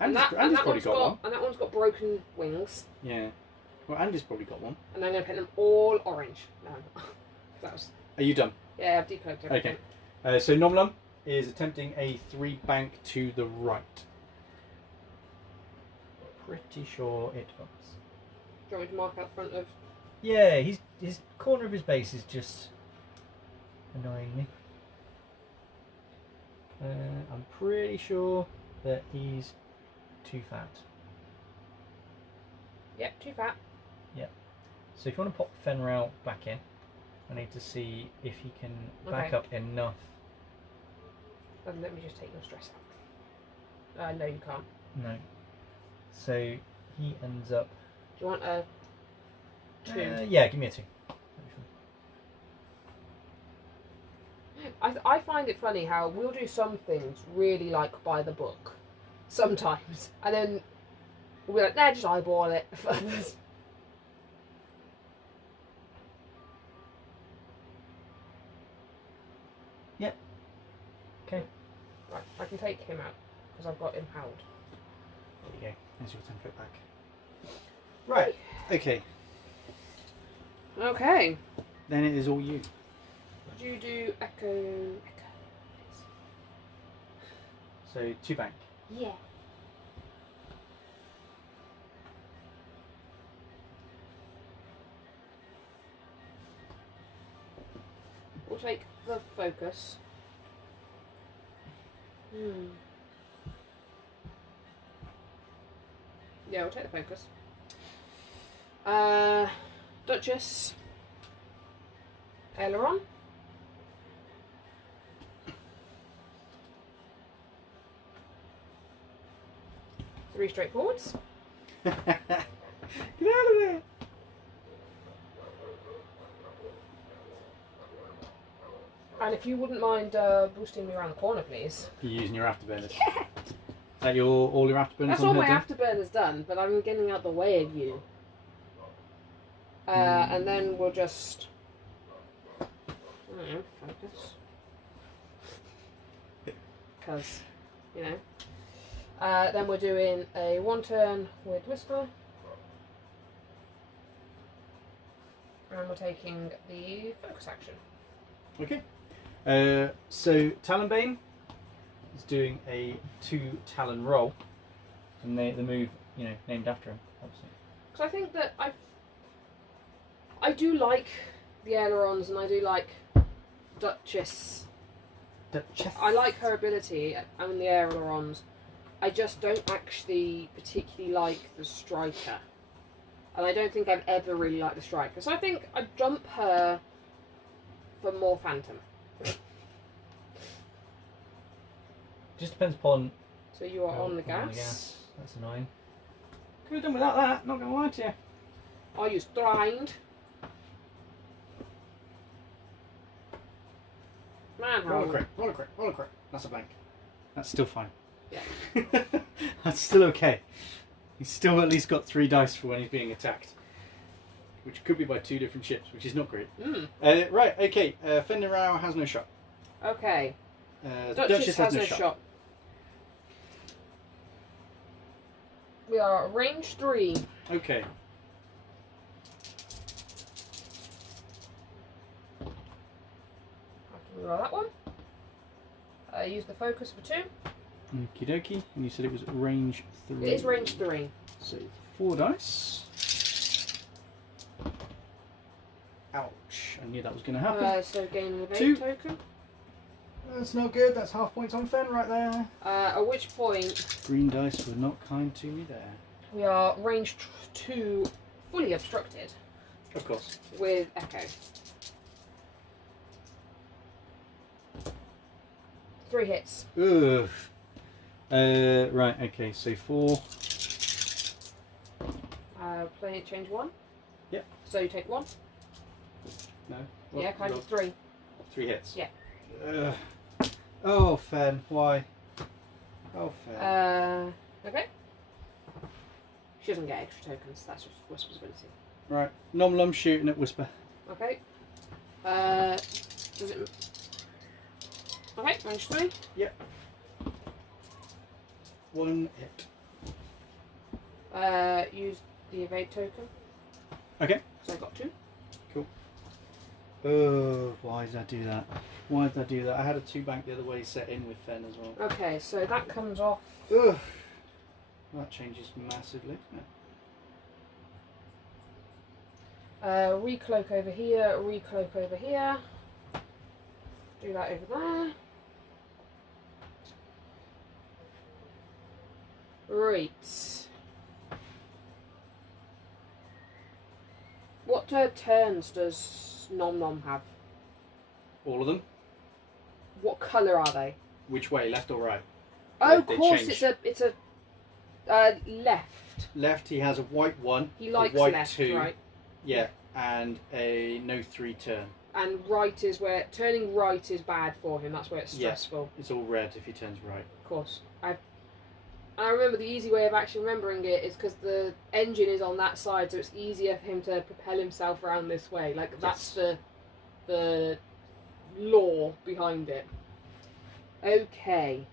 Andy's probably got one. And that one's got broken wings. Yeah. Well, Andy's probably got one. And I'm going to paint them all orange. No, I'm not. That was... Are you done? Yeah, I've decloaked everything. Okay. So Nom Nom is attempting a 3 bank to the right. Pretty sure it bumps. Do you want me to mark out front of... Yeah, his corner of his base is just annoying me. I'm pretty sure that he's too fat. Yep, too fat. Yep. So if you want to pop Fenrir back in, I need to see if he can back up enough. Let me just take your stress out. No, you can't. No. So he ends up... Do you want a 2. Yeah, give me a 2. I find it funny how we'll do some things really like by the book, sometimes, and then we're like, nah, just eyeball it. Yep. Okay. Right, I can take him out because I've got him held. There you go. There's your template back. Right. Okay. Okay. Then it is all you. Would you do echo? So 2 bank. Yeah. We'll take the focus. Yeah, we'll take the focus. Duchess. Aileron. Three straight forwards. Get out of there! And if you wouldn't mind boosting me around the corner, please. You're using your afterburners. Yeah. Is that all your afterburners? That's all my afterburners done, but I'm getting out the way of you. And then we'll just... focus. Because, you know. Then we're doing a 1 turn with Whisper. And we're taking the focus action. Okay. So Talonbane is doing a 2 Talon roll. And the move, named after him, obviously. Because I think that I do like the ailerons and I do like Duchess. I like her ability and the ailerons. I just don't actually particularly like the striker. And I don't think I've ever really liked the striker. So I think I'd jump her for more Phantom. Just depends upon... So you are on the gas. That's annoying. Could have done without that, not going to lie to you. Are you strained? Man, roll a crit. That's a blank. That's still fine. Yeah. That's still okay. He's still at least got 3 dice for when he's being attacked. Which could be by 2 different ships, which is not great. Right, okay. Fender Rao has no shot. Okay. Duchess has no shot. We are range 3. Okay. After we roll that one. Use the focus for 2. Okie dokie. And you said it was range 3. It is range 3. So 4 dice. Ouch. I knew that was going to happen. So gaining a 2 token. That's not good. That's half points on Fen right there. At which point... Green dice were not kind to me there. We are range 2 fully obstructed. Of course. With Echo. 3 hits. Ugh. Right, okay, so 4. Play it, change 1. Yep. So you take 1. No. Well, yeah, kind of 3. 3 hits. Yeah. Ugh. Oh, Fen, why? Oh, Fen. Okay. She doesn't get extra tokens, that's just Whisper's ability. Right, Nom Nom shooting at Whisper. Okay. Does it... Okay, range 3. Yep. 1 hit. Use the evade token. Okay. So I got 2. Cool. Oh, why did I do that? Why did I do that? I had a 2 bank the other way set in with Fen as well. Okay, so that comes off. Ugh. That changes massively. Recloak over here, recloak over here. Do that over there. Right. What turns does Nom Nom have? All of them? What colour are they? Which way, left or right? Oh, of They course, change. it's a left. Left, he has a white 1. He likes a white left, 2. right? Yeah, and a no 3 turn. And right is where turning right is bad for him. That's where it's stressful. It's all red if he turns right. Of course. I remember the easy way of actually remembering it is because the engine is on that side, so it's easier for him to propel himself around this way. Like that's the law behind it. Okay.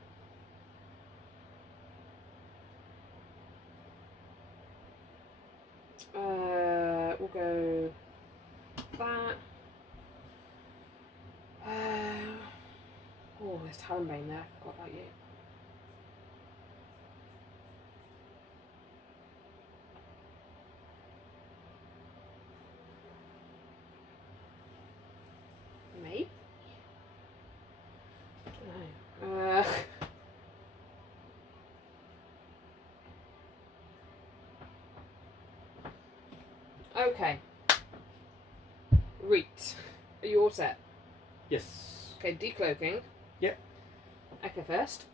We'll go that. Oh, there's Talonbane there. I forgot about you. Maybe? I don't know. Okay. Reet. Are you all set? Yes. Okay, decloaking. Yep. Echo first.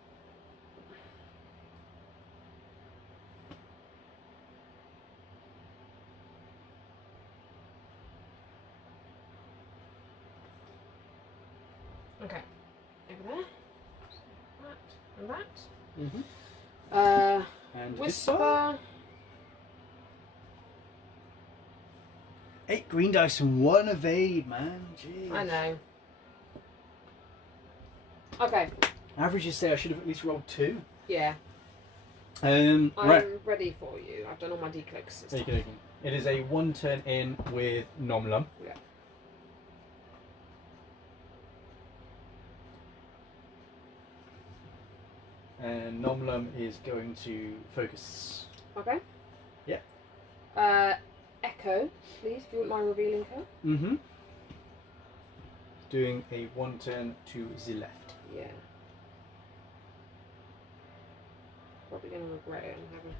Okay. Over there. That and that. Mm-hmm. And Whisper. 8 green dice and 1 evade, man. Jeez. I know. Okay. Averages say I should have at least rolled 2. Yeah. Right. I'm ready for you. I've done all my decloaks. Okay. It is a 1 turn in with Nomlum. Yeah. And Nomlum is going to focus. Okay. Yeah. Echo, please, if you wouldn't mind revealing her. Mm-hmm. Doing a 1 turn to the left. Yeah. Probably going to regret it and have an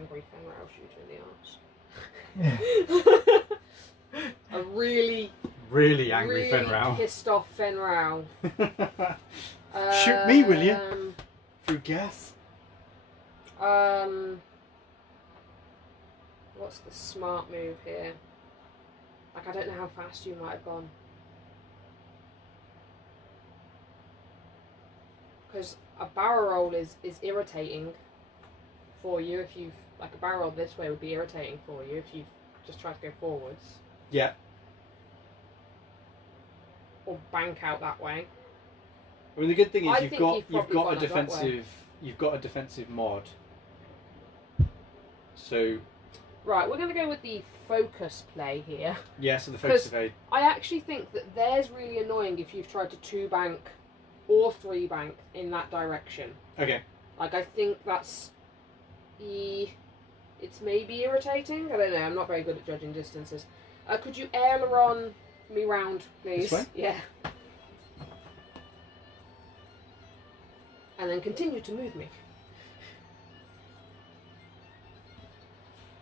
angry Fenrir shoot her in the arse. A really angry Fenrir. Pissed off Fenrir. Shoot me, will you? Through gas. What's the smart move here? Like, I don't know how fast you might have gone. Because a barrel roll is irritating for you if you've... Like, a barrel roll this way would be irritating for you if you've just tried to go forwards. Yeah. Or bank out that way. I mean, the good thing is you've got a defensive mod. So... Right, we're going to go with the focus play here. Yeah, so the focus evade. I actually think that there's really annoying if you've tried to 2-bank or 3-bank in that direction. Okay. Like, I think that's... It's maybe irritating? I don't know, I'm not very good at judging distances. Could you aileron me round, please? This way? Yeah. And then continue to move me.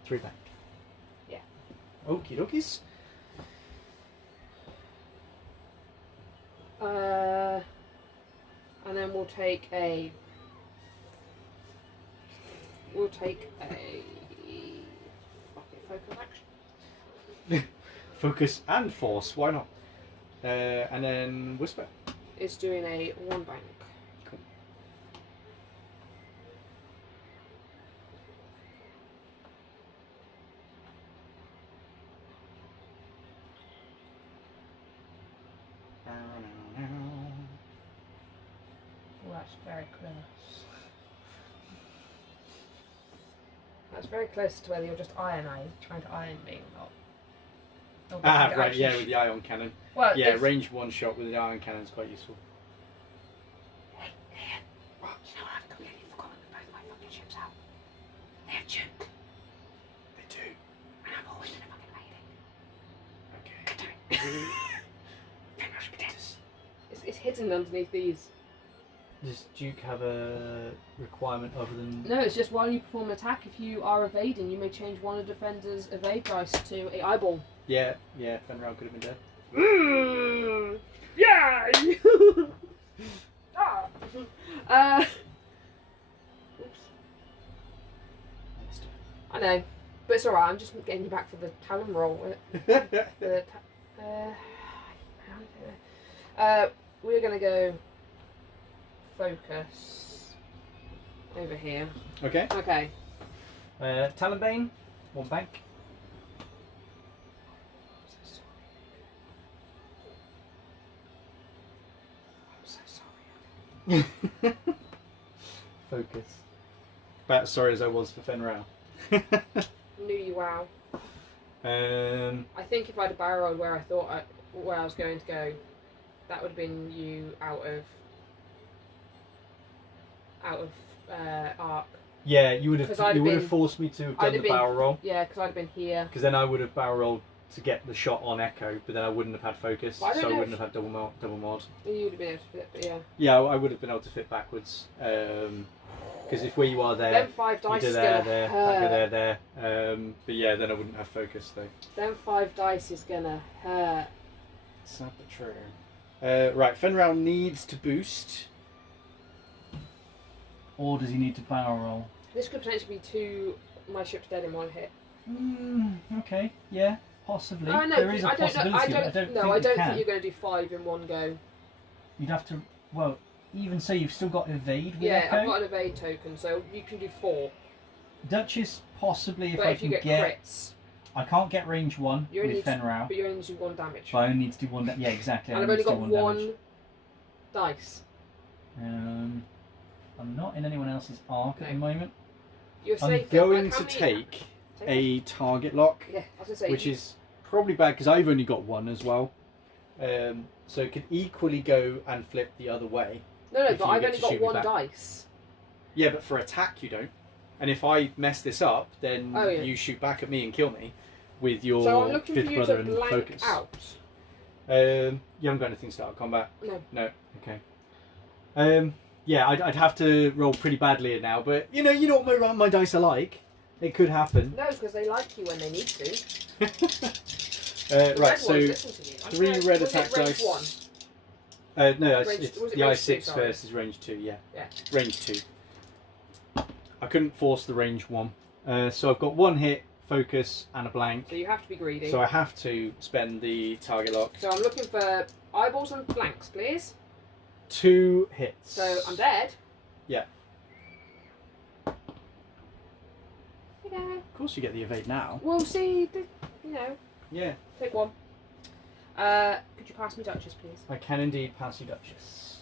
3 back. Yeah. Okie dokies. And then we'll take a focus action. Focus and force, why not? And then whisper. It's doing a 1-bank. Cool. Oh, that's very close. That's very close to whether you're just trying to iron me or not. Right, yeah, with the ion cannon. Well, yeah, range 1 shot with the ion cannon is quite useful. Hey, Ian, what? You know what? I've completely forgotten that both my fucking ships out. They have juke. They do. And I've always been a fucking lady. Okay. It's hidden underneath these. Does Duke have a requirement other than... No, it's just while you perform an attack, if you are evading, you may change one of the defender's evade dice to a eyeball. Yeah, Fenrir could have been dead. Yeah! Oops. I know. But it's alright, I'm just getting you back for the talon roll. We're going to go focus over here. Okay. Okay. Talonbane, 1 bank. Focus. About as sorry as I was for Fenrir. Knew you wow. I think if I'd have barreled where I was going to go, that would have been you out of arc. Yeah, you would have forced me to have done the barrel roll. Yeah, because I'd have been here. Because then I would have barrel rolled to get the shot on Echo, but then I wouldn't have had focus, so I wouldn't have had double mod. You would have been able to fit, but yeah. Yeah, I would have been able to fit backwards. Because if where you are there, them 5 dice is gonna hurt. there. But yeah, then I wouldn't have focus though. Them 5 dice is gonna hurt. Sad but true. Right, Fenrir needs to boost. Or does he need to barrel roll? This could potentially be 2 my ship's dead in 1 hit. Okay, yeah, possibly. Oh, no, there is a possibility. I don't think you're going to do 5 in 1 go. You'd have to. Well, even so, you've still got evade. With yeah, Echo. I've got an evade token, so you can do 4. Duchess possibly but if I you can get crits. I can't get range 1 with Fenrir. But you only need to do 1 damage. But I only need to do 1 damage. Yeah, exactly. And I've only got 1 damage. dice. I'm not in anyone else's arc at the moment. You're safe. I'm going to take a target lock, yeah, I was gonna say, which is probably bad because I've only got 1 as well. So it could equally go and flip the other way. No, but I've only got 1 dice. Yeah, but for attack you don't. And if I mess this up, then you shoot back at me and kill me with your so I'm looking 5th for you brother to and blank focus. out. You haven't got anything to start combat? No. Okay. Yeah, I'd have to roll pretty badly now, but you know what my dice are like. It could happen. No, because they like you when they need to. Right, so 3 red attack dice. 1? No, it's the I6 versus range 2. Yeah. Range 2. I couldn't force the range 1, so I've got 1 hit, focus, and a blank. So you have to be greedy. So I have to spend the target lock. So I'm looking for eyeballs and blanks, please. 2 hits. So I'm dead. Yeah. Okay. Of course you get the evade now. We'll see. Yeah. Take 1. Could you pass me Duchess, please? I can indeed pass you Duchess.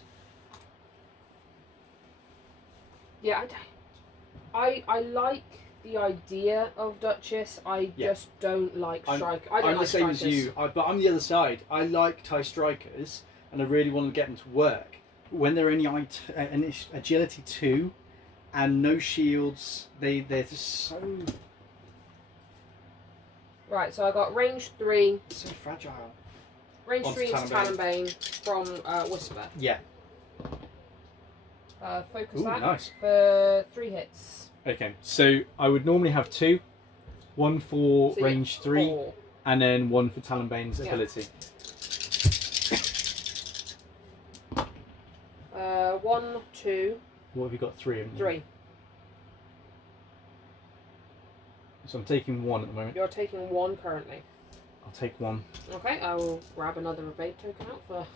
Yeah, I like the idea of Duchess. I just don't like strike. I'm the same as you, but I'm the other side. I like TIE strikers, and I really want to get them to work. When they're only agility 2 and no shields, they're just so... Right, so I got range 3. So fragile. Range 3 is Talonbane from Whisper. Yeah. Focus that nice. For 3 hits. Okay, so I would normally have 2. 1 for range 3, 4. and then 1 for Talonbane's ability. 1, 2. What have you got? 3 of them? 3. So I'm taking 1 at the moment. You're taking 1 currently. I'll take 1. Okay, I will grab another evade token out for...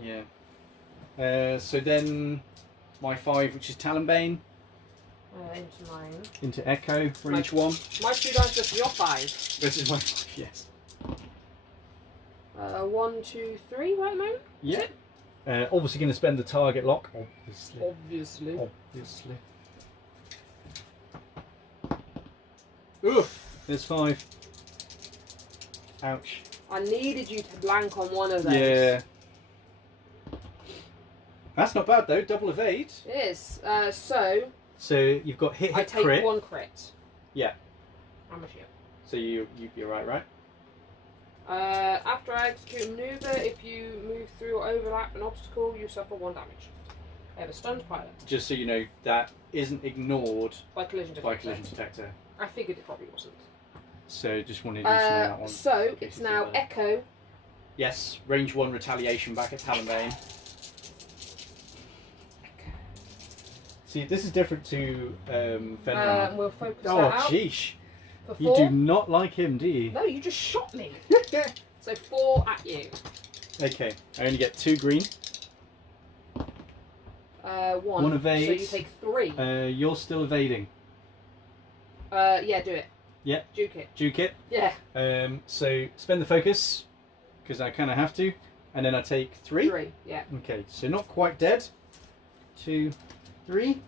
Yeah. So then my 5, which is Talonbane. Into mine. Into Echo for each 1. My 2 dice versus your 5. This is my 5, yes. 1, 2, 3, right, Mo? Yeah. Obviously going to spend the target lock. Obviously. Oof! There's 5. Ouch. I needed you to blank on one of those. Yeah. That's not bad though, double evade. It is. So you've got hit, I take crit. 1 crit. Yeah. I'm a shield. So you'd be right? After I execute a maneuver, if you move through or overlap an obstacle, you suffer 1 damage. I have a stunned pilot. Just so you know, that isn't ignored by collision detector. I figured it probably wasn't. So just wanted you to know that one. So it's now Echo. Yes, range 1 retaliation back at Talonbane. See, this is different to Fenrir. We'll focus that Oh, out. jeesh. For You 4? do not like him, do you? No, you just shot me. So 4 at you. Okay, I only get 2 green. 1. 1 evade. So you take 3. You're still evading. Yeah, do it. Yeah. Juke it. Juke it. Yeah. So spend the focus, because I kind of have to, and then I take 3. 3, yeah. Okay, so not quite dead. 2, 3.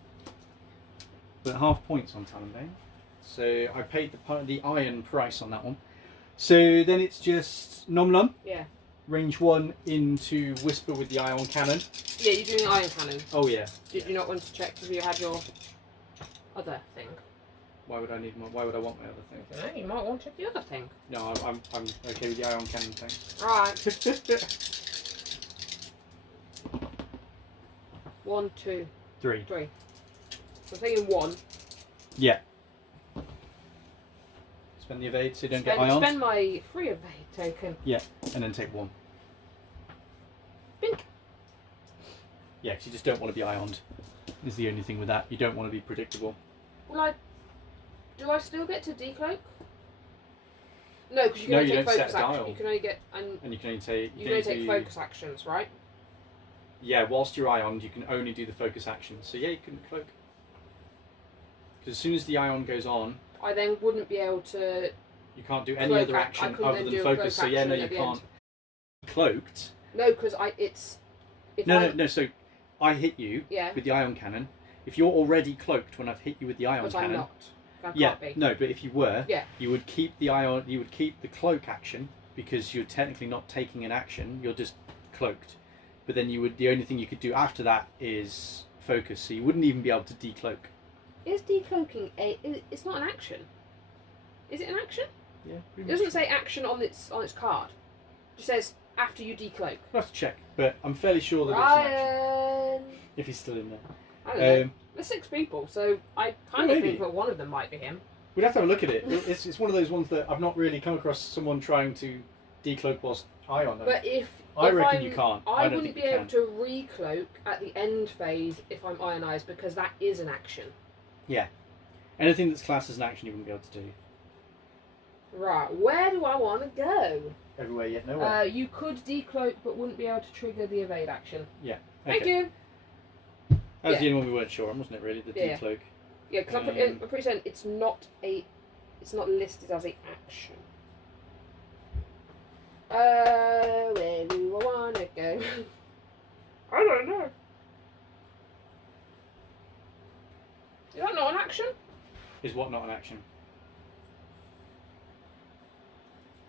But half points on Talonbane. So I paid the iron price on that one. So then it's just Nom Nom. Yeah. Range 1 into Whisper with the ion cannon. Yeah, you're doing iron cannon. Oh yeah. Did you not want to check if you had your other thing? Why would I want my other thing? No, you might want to check the other thing. No, I'm okay with the ion cannon thing. Right. 1, 2, 3. 3. So I'm taking 1. Yeah. Spend the evade so you don't get ion. Spend my free evade token. Yeah, and then take 1. Bink. Yeah, because you just don't want to be ioned. Is the only thing with that. You don't want to be predictable. Well, do I still get to decloak? No, because you can No, only you take don't set focus a action. dial. You can only get And you can only take. you can only take focus actions, right? Yeah, whilst you're ioned, you can only do the focus action. So yeah, you can cloak. Because as soon as the ion goes on, I then wouldn't be able to. you can't do any Cloak other I action couldn't other then than do a focus. So cloak yeah, no, action you at the can't. end. Cloaked. No, because No. So I hit you Yeah. with the ion cannon. If you're already cloaked when I've hit you with the ion But cannon, I'm not. I yeah, can't be. no, but if you were, Yeah. you would keep the ion. You would keep the cloak action because you're technically not taking an action. You're just cloaked. But then you would. The only thing you could do after that is focus. So you wouldn't even be able to decloak. Is decloaking it's not an action? Is it an action? Yeah. It doesn't say action on its card. It just says after you decloak. I'll have to check, but I'm fairly sure that it's an action. Ryan. If he's still in there. I don't know. There's 6 people, so I kind of maybe. think that one of them might be him. We'd have to have a look at it. It's one of those ones that I've not really come across someone trying to decloak whilst ion. But I reckon you can't. I don't wouldn't think be you able can. to recloak at the end phase if I'm ionized because that is an action. Yeah. Anything that's classed as an action you wouldn't be able to do. Right, where do I want to go? Everywhere yet nowhere. You could decloak but wouldn't be able to trigger the evade action. Yeah. Thank Okay. you. That was Yeah. the only one we weren't sure on, wasn't it? Really, the Yeah. decloak. Yeah, because I'm pretty certain it's not listed as a action. Where do I want to go? I don't know. Is that not an action? Is what not an action?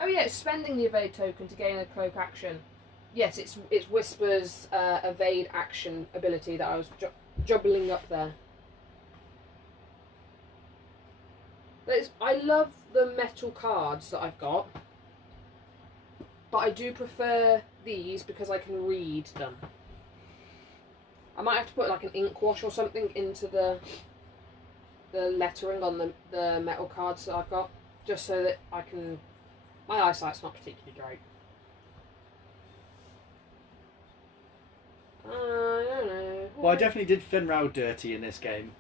Oh yeah, it's spending the evade token to gain a cloak action. Yes, it's Whisper's evade action ability that I was jubbling up there. I love the metal cards that I've got, but I do prefer these because I can read them. I might have to put like an ink wash or something into the lettering on the metal cards that I've got, just so that I can. My eyesight's not particularly great. I don't know. Well, I definitely did Fenrau dirty in this game.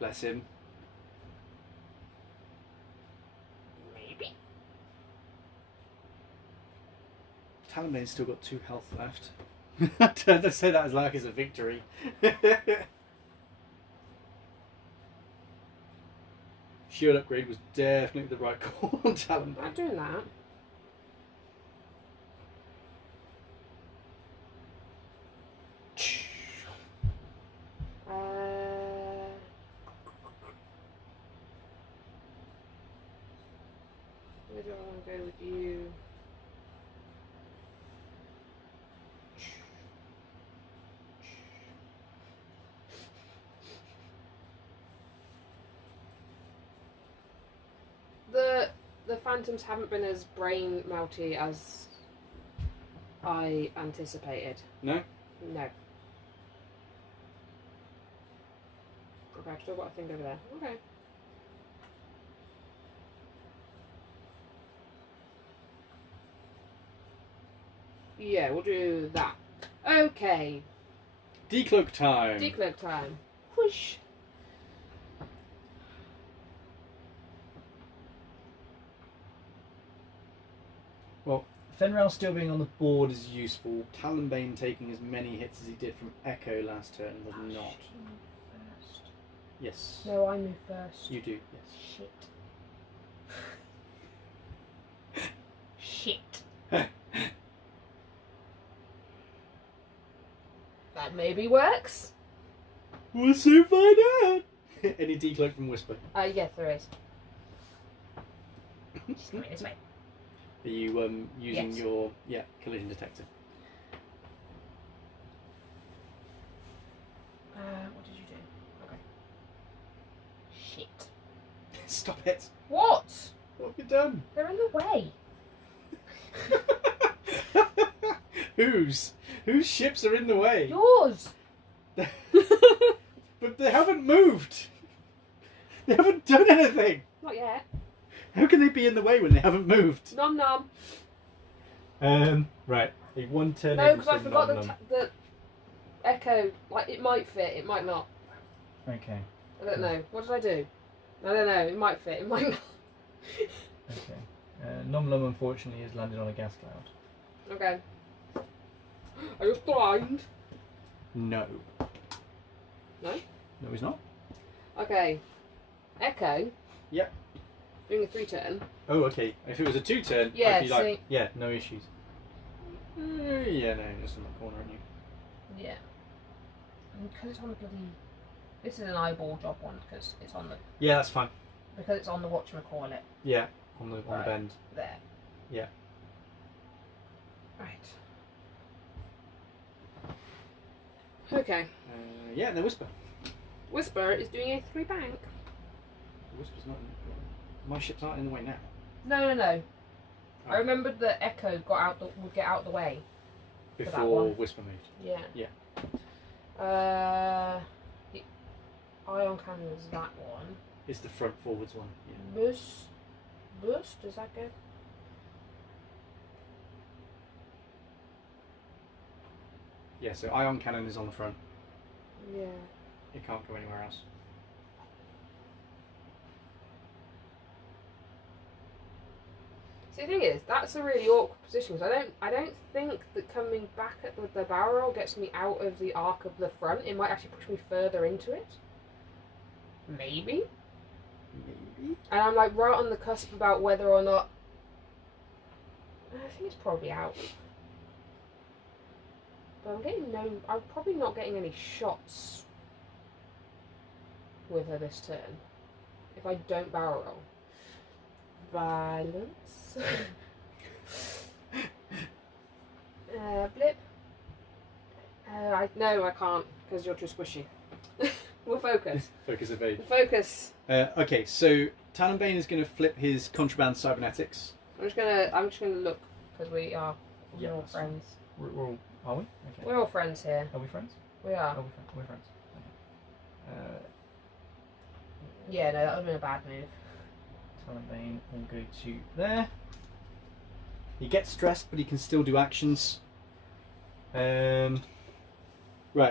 Bless him. Maybe. Talonbane's still got 2 health left. Don't say that as like it's a victory. Shield upgrade was definitely the right call on I'm Talonbane. not doing that. Where do I want to go with you? The phantoms haven't been as brain melty as I anticipated. No? No. Okay, I've still got a thing over there. Okay. Yeah, we'll do that. Okay. Decloak time. Decloak time. Whoosh. Fenrir still being on the board is useful. Talonbane taking as many hits as he did from Echo last turn was not. She moved first. Yes. No, I moved first. You do, yes. Shit. That maybe works. We'll soon find out. Any decloak from Whisper? Yes, there is. She's coming this way. Are you using Yes. your collision detector? What did you do? Okay. Shit. Stop it! What? What have you done? They're in the way. Whose ships are in the way? Yours. But they haven't moved. They haven't done anything. Not yet. How can they be in the way when they haven't moved? Nom nom. Right. A 1 turn. No, because I forgot the echo. Like, it might fit, it might not. Okay. I don't know. What did I do? I don't know. It might fit, it might not. Okay. Nom Nom unfortunately has landed on a gas cloud. Okay. Are you blind? No. No? No, he's not. Okay. Echo. Yep. Doing a 3 turn. Oh, okay. If it was a 2 turn, Yeah, I'd be like, see. yeah, no issues. Yeah, no, just in the corner, aren't you? Yeah. And because it's on the bloody. This is an eyeball job one because it's on the. Yeah, that's fine. Because it's on the whatchamacallit. Yeah, on the Right. bend. There. Yeah. Right. Okay. Yeah, no Whisper. Whisper is doing a 3 bank. Whisper's not. My ships aren't in the way now. No. Oh. I remembered that Echo would get out the way. For that Before one. Whisper moved. Yeah. Yeah. The ion cannon is that one. It's the front forwards one. Yeah. Boost? Does that go? Yeah, so ion cannon is on the front. Yeah. It can't go anywhere else. See, the thing is, that's a really awkward position because I don't think that coming back at the barrel roll gets me out of the arc of the front. It might actually push me further into it. Maybe. Maybe. And I'm like right on the cusp about whether or not. I think it's probably out. But I'm probably not getting any shots with her this turn. If I don't barrel roll. Violence. Blip. No, I can't because you're too squishy. We'll focus. Focus evade. Focus. Okay, so Talonbane is going to flip his contraband cybernetics. I'm just gonna look because we're all friends. We're all, are we? Okay. We're all friends here. Are we friends? We are. Are we're friends. Okay. Yeah, no, that would have been a bad move. Talonbane will go to there. He gets stressed, but he can still do actions. Right,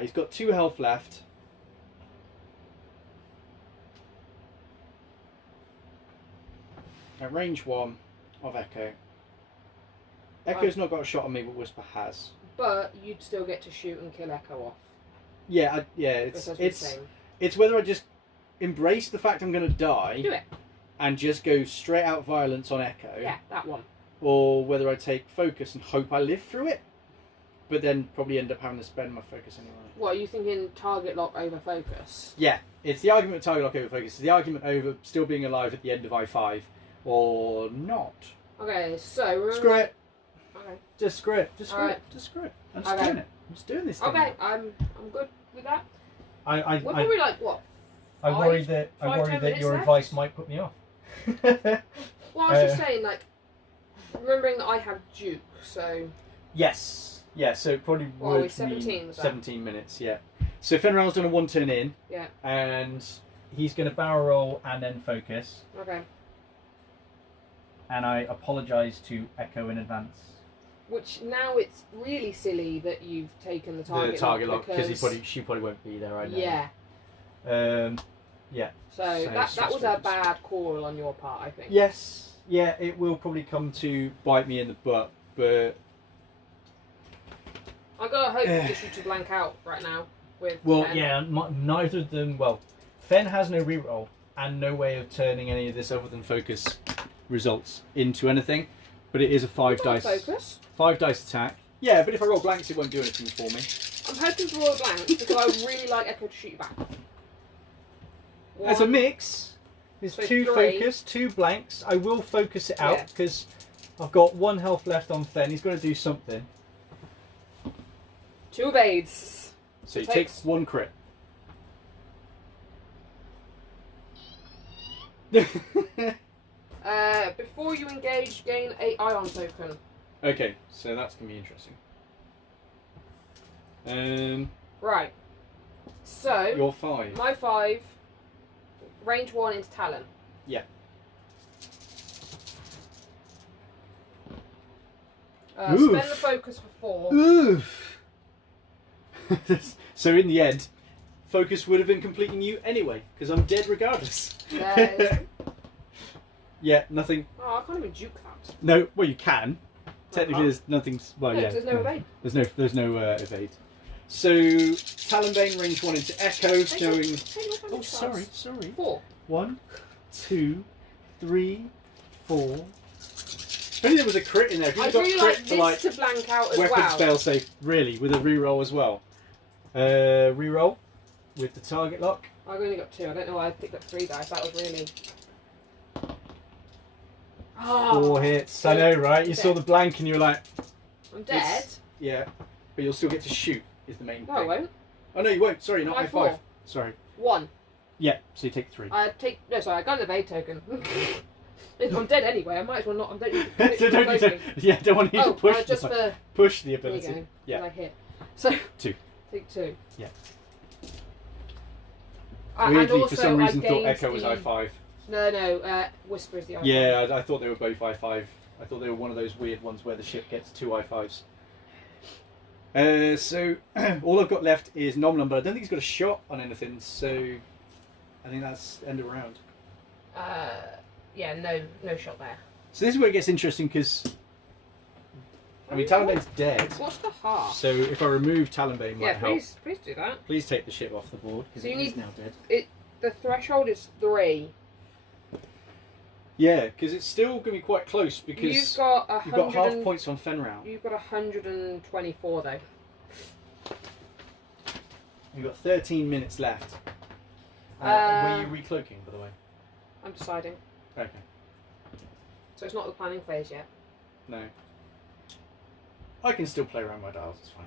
he's got 2 health left. At range 1 of Echo. Echo's not got a shot on me, but Whisper has. But you'd still get to shoot and kill Echo off. Yeah, it's whether I just embrace the fact I'm going to die. Do it. And just go straight out violence on Echo. Yeah, that one. Or whether I take focus and hope I live through it. But then probably end up having to spend my focus anyway. What, are you thinking target lock over focus? Yeah, it's the argument of target lock over focus. It's the argument over still being alive at the end of I-5. Or not. Okay, so remember. Screw it. Okay. Just screw it. Just screw Alright. it. Just screw it. I'm just Okay. doing it. I'm just doing this thing. Okay, I'm good with that. We're I probably like what? worry that 10 minutes your left? advice might put me off. Well, I was just saying, like, remembering that I have Duke, so. Yes. Yeah, so it probably What are we, would 17 mean was that? 17 minutes, yeah. So Fenrir's done a 1 turn in. Yeah. And he's going to barrel roll and then focus. Okay. And I apologise to Echo in advance. Which now it's really silly that you've taken the target lock because she probably won't be there right now. Yeah. Yeah. So So that was a focus. bad call on your part, I think. Yes. Yeah, it will probably come to bite me in the butt. but I gotta hope you just to blank out right now with. well, Fen. yeah, neither of them. Well, Fen has no reroll and no way of turning any of this other than focus results into anything. But it is a 5 dice. Focus. 5 dice attack. Yeah, but if I roll blanks, it won't do anything for me. I'm hoping for roll blanks because I would really like Echo to shoot you back. As a mix, there's So 2 3. focus, 2 blanks. I will focus it out Yeah. because I've got 1 health left on Fen. He's going to do something. 2 evades. So he Takes- takes 1 crit. Before you engage, gain a ion token. Okay, so that's going to be interesting. Right. So You're 5. my 5, range 1 into talent. Yeah. Spend Oof. the focus for 4. Oof. So in the end, focus would have been completing you anyway, because I'm dead regardless. Yeah, nothing. Oh, I can't even juke that. No, well you can. Technically, Uh-huh. there's nothing. Well, No, yeah. there's no evade. There's no evade. So Talonbane range 1 into Echo, showing. Oh, sorry. 4. 1, 2, 3, 4. If only there was a crit in there. If I'd you've got really crit like for this to blank out as weapons well. failsafe, really, with a reroll as well. Reroll with the target lock. I've only got 2. I don't know why I picked up 3 dice. That was really. 4 hits. I know, right? You saw the blank and you were like, I'm dead. yeah, but you'll still get to shoot. Is the main No, I thing. won't. Oh no, you won't. Sorry, not Why my 4? 5. Sorry. 1. Yeah, so you take 3. I take. No, sorry. I got an evade token. I'm dead anyway. I might as well not. I don't need to. don't need to, yeah, don't want you to push just the, for. push the There you ability. go. Yeah. I hit. So. 2. Take 2. Yeah. And Weirdly, also for some reason, I thought gained Echo was the- I5. No. Whisper is the I5. Yeah, I thought they were both I5. I thought they were one of those weird ones where the ship gets 2 I5s. So all I've got left is Nom Nom, but I don't think he's got a shot on anything, so I think that's end of round. Yeah. No shot there. So this is where it gets interesting because I mean Talonbane's dead. What's the half? So if I remove Talonbane, might Yeah, help. please do that. Please take the ship off the board because So you it is need- now dead. The threshold is 3. Yeah, because it's still going to be quite close because You've got you've got half 100. points on Fenround. You've got 124 though. You've got 13 minutes left. Were you recloaking, by the way? I'm deciding. Okay. So it's not the planning phase yet. No. I can still play around my dials, it's fine.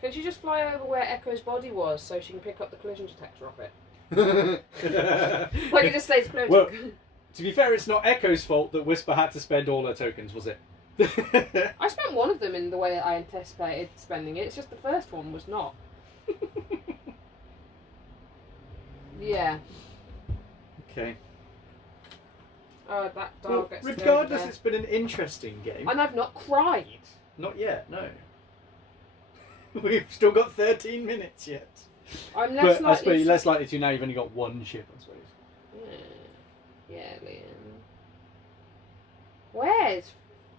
Can she just fly over where Echo's body was so she can pick up the collision detector off it? Like it just stays floating. Well, to be fair, it's not Echo's fault that Whisper had to spend all her tokens, was it? I spent one of them in the way that I anticipated spending it. It's just the first one was not. Yeah. Okay. That dial Well, gets regardless, dirty it's been an interesting game. there. And I've not cried. Not yet, no. We've still got 13 minutes yet. I'm But less I suppose likely. you're less likely to now. You've only got 1 ship, I suppose. Yeah, Liam. Where's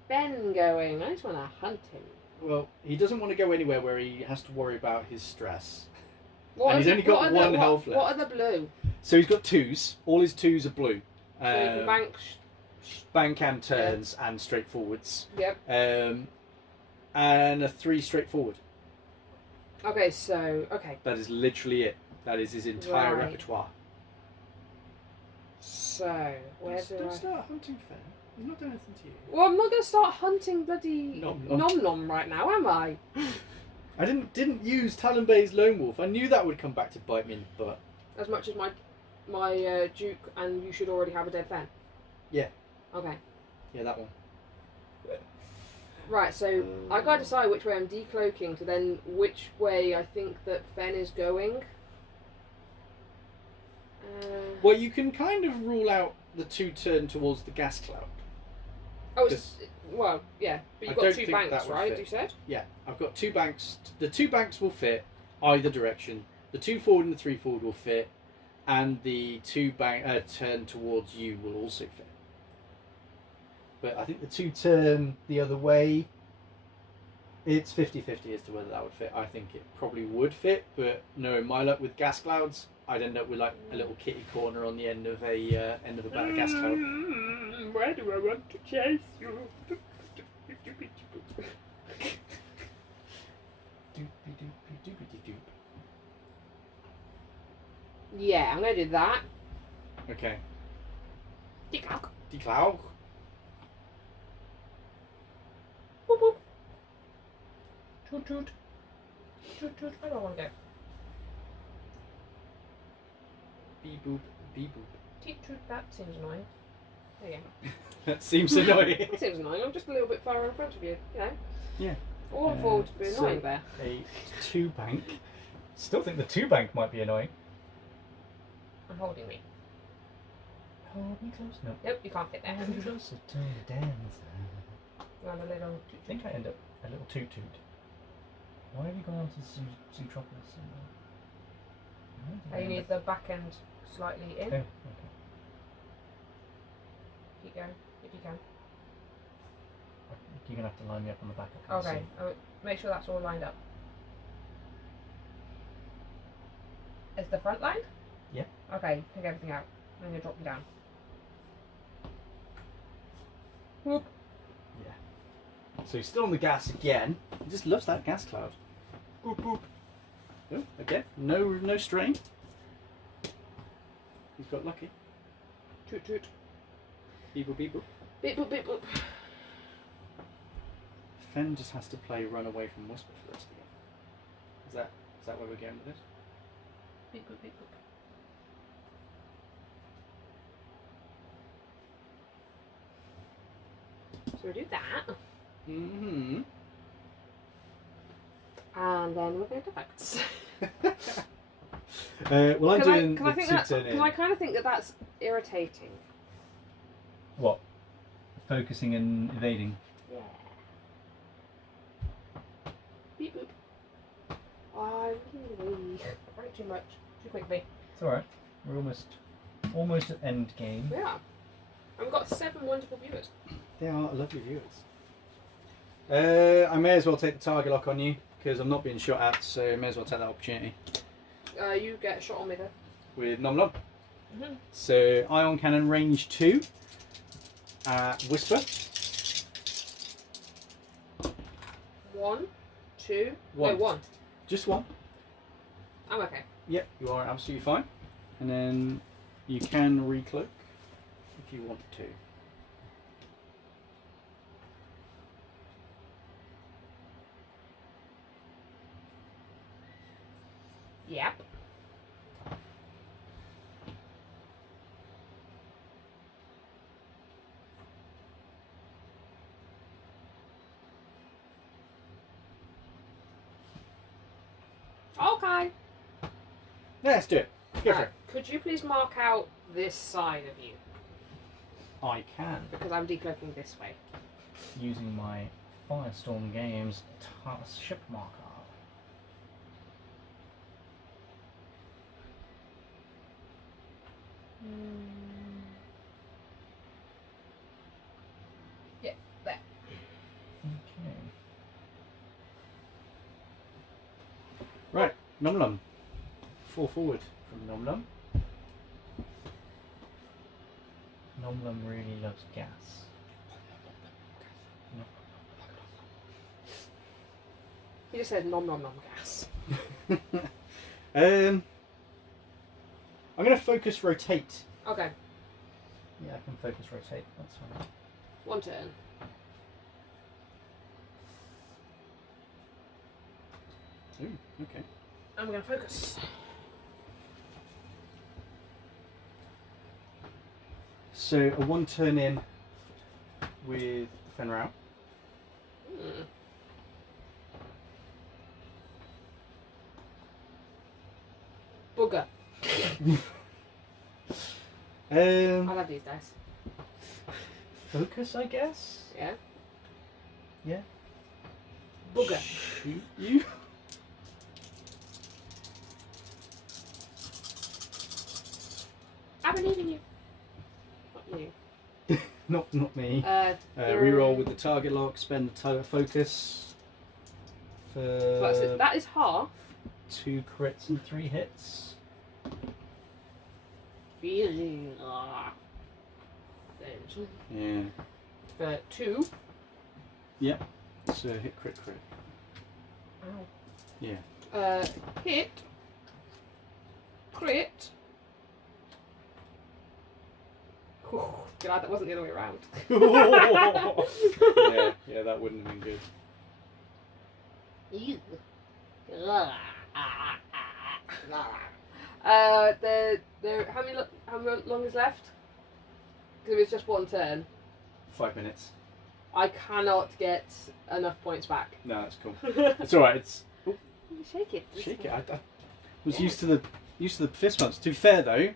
Ben going? I just want to hunt him. Well, he doesn't want to go anywhere where he has to worry about his stress. What And are he's the- only got what are the- 1 health What are left. the blue? So he's got 2s. All his 2s are blue. So you can bank. Bank and turns and straightforwards. Yep. And a 3 straightforward. Okay, so okay. That is literally it. That is his entire Right. repertoire. So where do Don't I? start hunting Fen. He's not doing anything to you. Well, I'm not going to start hunting bloody Nom Nom. Nom Nom right now, am I? I didn't use Talonbay's Lone Wolf. I knew that would come back to bite me in the butt. As much as my Duke, and you should already have a dead Fen. Yeah. Okay. Yeah, that one. Right, so I gotta decide which way I'm decloaking to then which way I think that Fen is going. Well, you can kind of rule out the 2 turn towards the gas cloud. Oh, it's, well, yeah, but I you've got don't 2 think banks, that would right? fit. You said. Yeah, I've got 2 banks. The 2 banks will fit either direction. The 2 forward and the 3 forward will fit, and the 2 bank turn towards you will also fit. But I think the 2-turn the other way, it's 50-50 as to whether that would fit. I think it probably would fit, but no, my luck with gas clouds, I'd end up with like a little kitty corner on the end of a bad gas cloud. Where do I want to chase you? Yeah, I'm gonna do that. Okay. Decloak. Decloak. Boop boop. Toot toot. Toot toot. Where do I want to go? Beep boop. Beep boop. Toot toot. That seems annoying. There you go. That seems annoying. That seems annoying. I'm just a little bit far in front of you. You know. Yeah. All I thought would be annoying there. A 2-bank. Still think the 2-bank might be annoying. I'm holding me. Hold me close. No. Nope, you can't fit there. Hold me closer to the dance. You want a little. I think I end up a little toot toot. Why have you gone on to Zootropolis? Oh, you need the back end slightly in. Oh, okay. Keep going, if you can. You're going to have to line me up on the back. I can't Okay, see. oh, make sure that's all lined up. Is the front lined? Yeah. Okay, take everything out. I'm going to drop you down. Whoop. Yeah. So he's still on the gas again. He just loves that gas cloud. Boop boop. Oh, again, no strain. He's got lucky. Toot toot. Beep boop beep boop. Beep boop beep boop. Fen just has to play Run Away from Whisper for the rest of the game. Is that where we're going with this? Beep boop beep boop. So we do that. Mm-hmm. And then we're going to focus. Well, I'm doing Can I the think that? 2-turn in. Because I kind of think that that's irritating. What? Focusing and evading. Yeah. Beep boop. I really wrote too much too quickly. It's alright. We're almost at end game. We are. And we've got 7 wonderful viewers. They are lovely viewers. I may as well take the target lock on you because I'm not being shot at, so I may as well take that opportunity. You get a shot on me though. With Nom Nom. Mm-hmm. So ion cannon range 2 at Whisper. 1, 2, One. no 1. Just one. I'm okay. Yep, you are absolutely fine. And then you can recloak if you want to. Yep. Okay. Yeah, let's do it. Go for it. Could you please mark out this side of you? I can. Because I'm decloaking this way. Using my Firestorm Games ship marker. Yeah, there. Okay. Right, Nom Nom. 4 forward from Nom Nom. Nom Nom really loves gas. He just said nom nom nom gas. I'm going to focus rotate. Okay. Yeah, I can focus rotate. That's fine. 1 turn. Ooh, okay. I'm going to focus. So a 1 turn in with Fenrir. Booger. I love these dice. Focus, I guess. Yeah. Yeah. Booger. Shoot you. I believe in you. Not you. Not me. 3. Reroll with the target lock. Spend the focus. For That is half. 2 crits and 3 hits. Feeling. Yeah. For 2. Yep. So hit crit. Ow. Yeah. Hit. Crit. Glad that wasn't the other way around. yeah, that wouldn't have been good. How long is left? Because it's just one turn. 5 minutes. I cannot get enough points back. No, that's cool. It's alright, it's... Oh, Shake it. shake it. I was used to the fist bumps. To be fair though,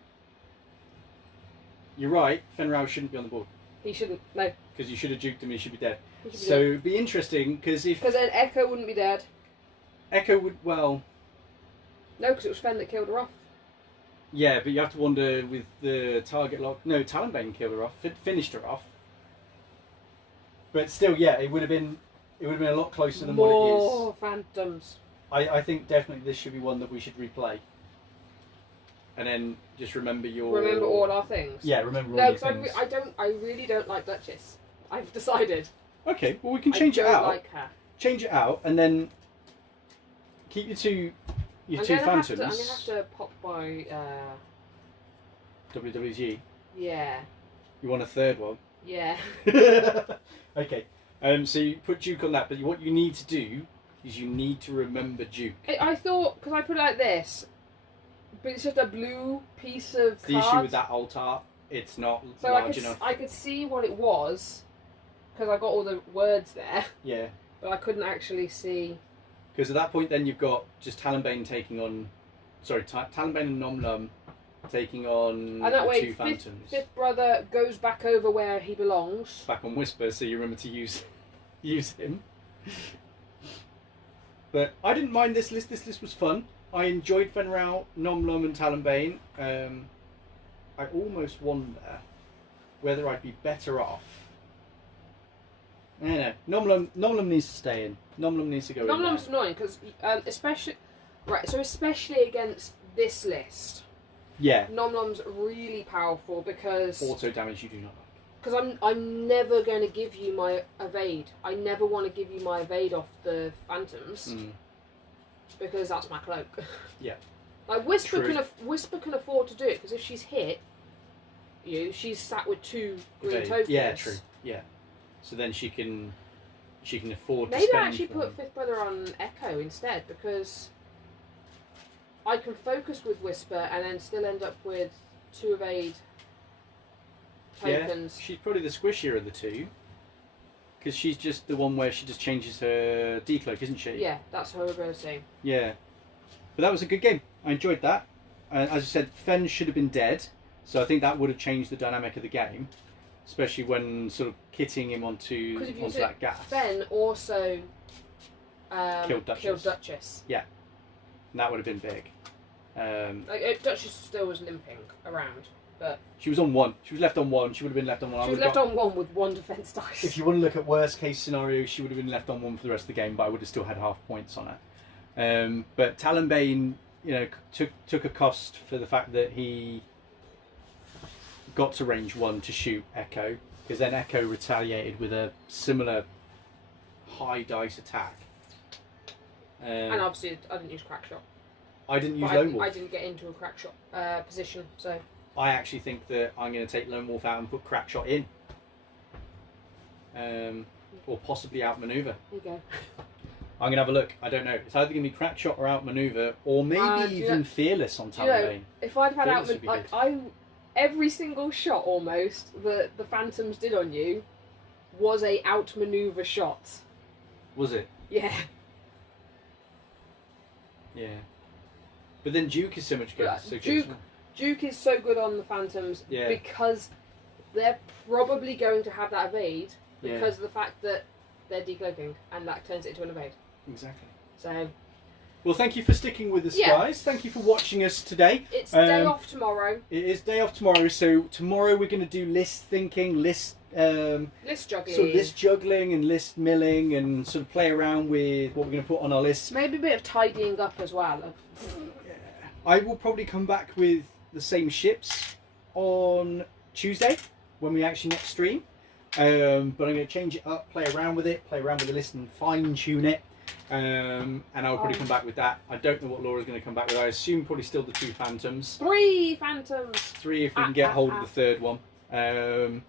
you're right, Fenrir shouldn't be on the board. He shouldn't, no. Because you should have juked him, he should be dead. So it'd be interesting, because if... Because then Echo wouldn't be dead. Echo would, well... No, because it was Fen that killed her off. Yeah, but you have to wonder with the target lock... No, Talonbane killed her off, finished her off. But still, yeah, it would have been a lot closer than what it is. More phantoms. I think definitely this should be one that we should replay. And then just remember all our things. Yeah, remember all no, your things. I really don't like Duchess. I've decided. Okay, well we can change it out. I don't like her. Change it out and then keep your two phantoms. I'm gonna have to pop by. WWG. Yeah. You want a third one? Yeah. Okay. So you put Duke on that, but what you need to do is you need to remember Duke. I thought, because I put it like this, but it's just a blue piece of It's the issue with that altar. It's not large enough. I could see what it was, because I got all the words there. Yeah. But I couldn't actually see. Because at that point, then you've got just Talonbane taking on, Talonbane and Nomlum taking on And that the way, two phantoms. fifth brother goes back over where he belongs. Back on Whisper, so you remember to use him. But I didn't mind this list. This list was fun. I enjoyed Fenrir, Nomlum, and Talonbane. I almost wonder whether I'd be better off. No. Nomlum needs to stay in. Nomlum needs to go in. Nomlum's annoying because, especially against this list. Yeah. Nomlum's really powerful because auto damage you do not like. Because I'm never going to give you my evade. I never want to give you my evade off the phantoms because that's my cloak. Yeah. Like Whisper can afford to do it because if she's hit you, she's sat with 2 green tokens. Yeah, true. Yeah. So then she can afford to spend. Maybe I actually one. put Fifth Brother on Echo instead because I can focus with Whisper and then still end up with 2 evade tokens. Yeah, she's probably the squishier of the two because she's just the one where she just changes her decloak, isn't she? Yeah, that's her ability. Yeah. But that was a good game. I enjoyed that. As I said, Fen should have been dead, so I think that would have changed the dynamic of the game, especially when sort of kitting him onto that gas. Fen also killed Duchess. Yeah, and that would have been big. Duchess still was limping around, but she was on 1. She was left on 1. She would have been left on 1. She was left on 1 with 1 defense dice. If you want to look at worst case scenario, she would have been left on 1 for the rest of the game, but I would have still had half points on it. But Talonbane, took a cost for the fact that he got to range 1 to shoot Echo, because then Echo retaliated with a similar high dice attack. And obviously, I didn't use crack shot. I didn't use Lone Wolf. I didn't get into a crack shot position, so. I actually think that I'm going to take Lone Wolf out and put crack shot in, or possibly outmaneuver. There you go. I'm going to have a look. I don't know. It's either going to be crack shot or outmaneuver, or maybe even fearless on Talonbane. If I'd had outmaneuver, every single shot almost that the Phantoms did on you was a outmaneuver shot. Was it? Yeah. Yeah. But then Duke is so much good. Duke is so good on the Phantoms because they're probably going to have that evade because of the fact that they're decloaking and that turns it into an evade. Exactly. So. Well, thank you for sticking with us, guys. Thank you for watching us today. It's day off tomorrow. It is day off tomorrow, so tomorrow we're going to do list thinking, list juggling. sort of list juggling and list milling, and sort of play around with what we're going to put on our lists. Maybe a bit of tidying up as well. I will probably come back with the same ships on Tuesday when we actually next stream. But I'm going to change it up, play around with the list and fine tune it. And I'll probably come back with that. I don't know what Laura's going to come back with. I assume probably still the 2 Phantoms. 3 Phantoms. 3 if we can get hold of the third one. And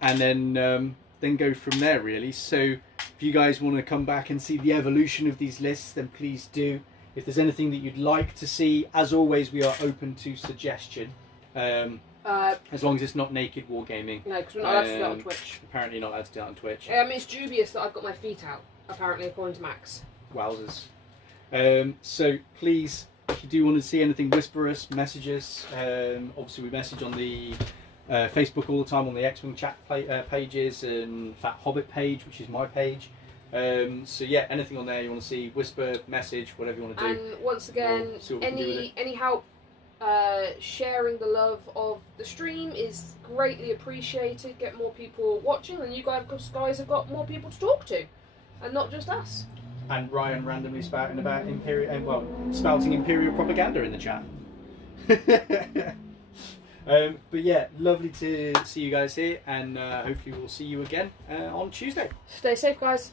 then go from there, really. So if you guys want to come back and see the evolution of these lists, then please do. If there's anything that you'd like to see, as always, we are open to suggestion. As long as it's not naked wargaming. No, because we're not allowed to do that on Twitch. Apparently not allowed to do that on Twitch. It's dubious that I've got my feet out, apparently, according to Max. Wowzers. So please, if you do want to see anything, whisper us, message us. Obviously we message on the Facebook all the time, on the X-Wing chat pages and Fat Hobbit page, which is my page. So yeah, anything on there you want to see, whisper, message, whatever you want to do. And once again, any help sharing the love of the stream is greatly appreciated. Get more people watching, and you guys have got more people to talk to, and not just us. And Ryan randomly spouting about spouting Imperial propaganda in the chat. But yeah, lovely to see you guys here, and hopefully we'll see you again on Tuesday. Stay safe, guys.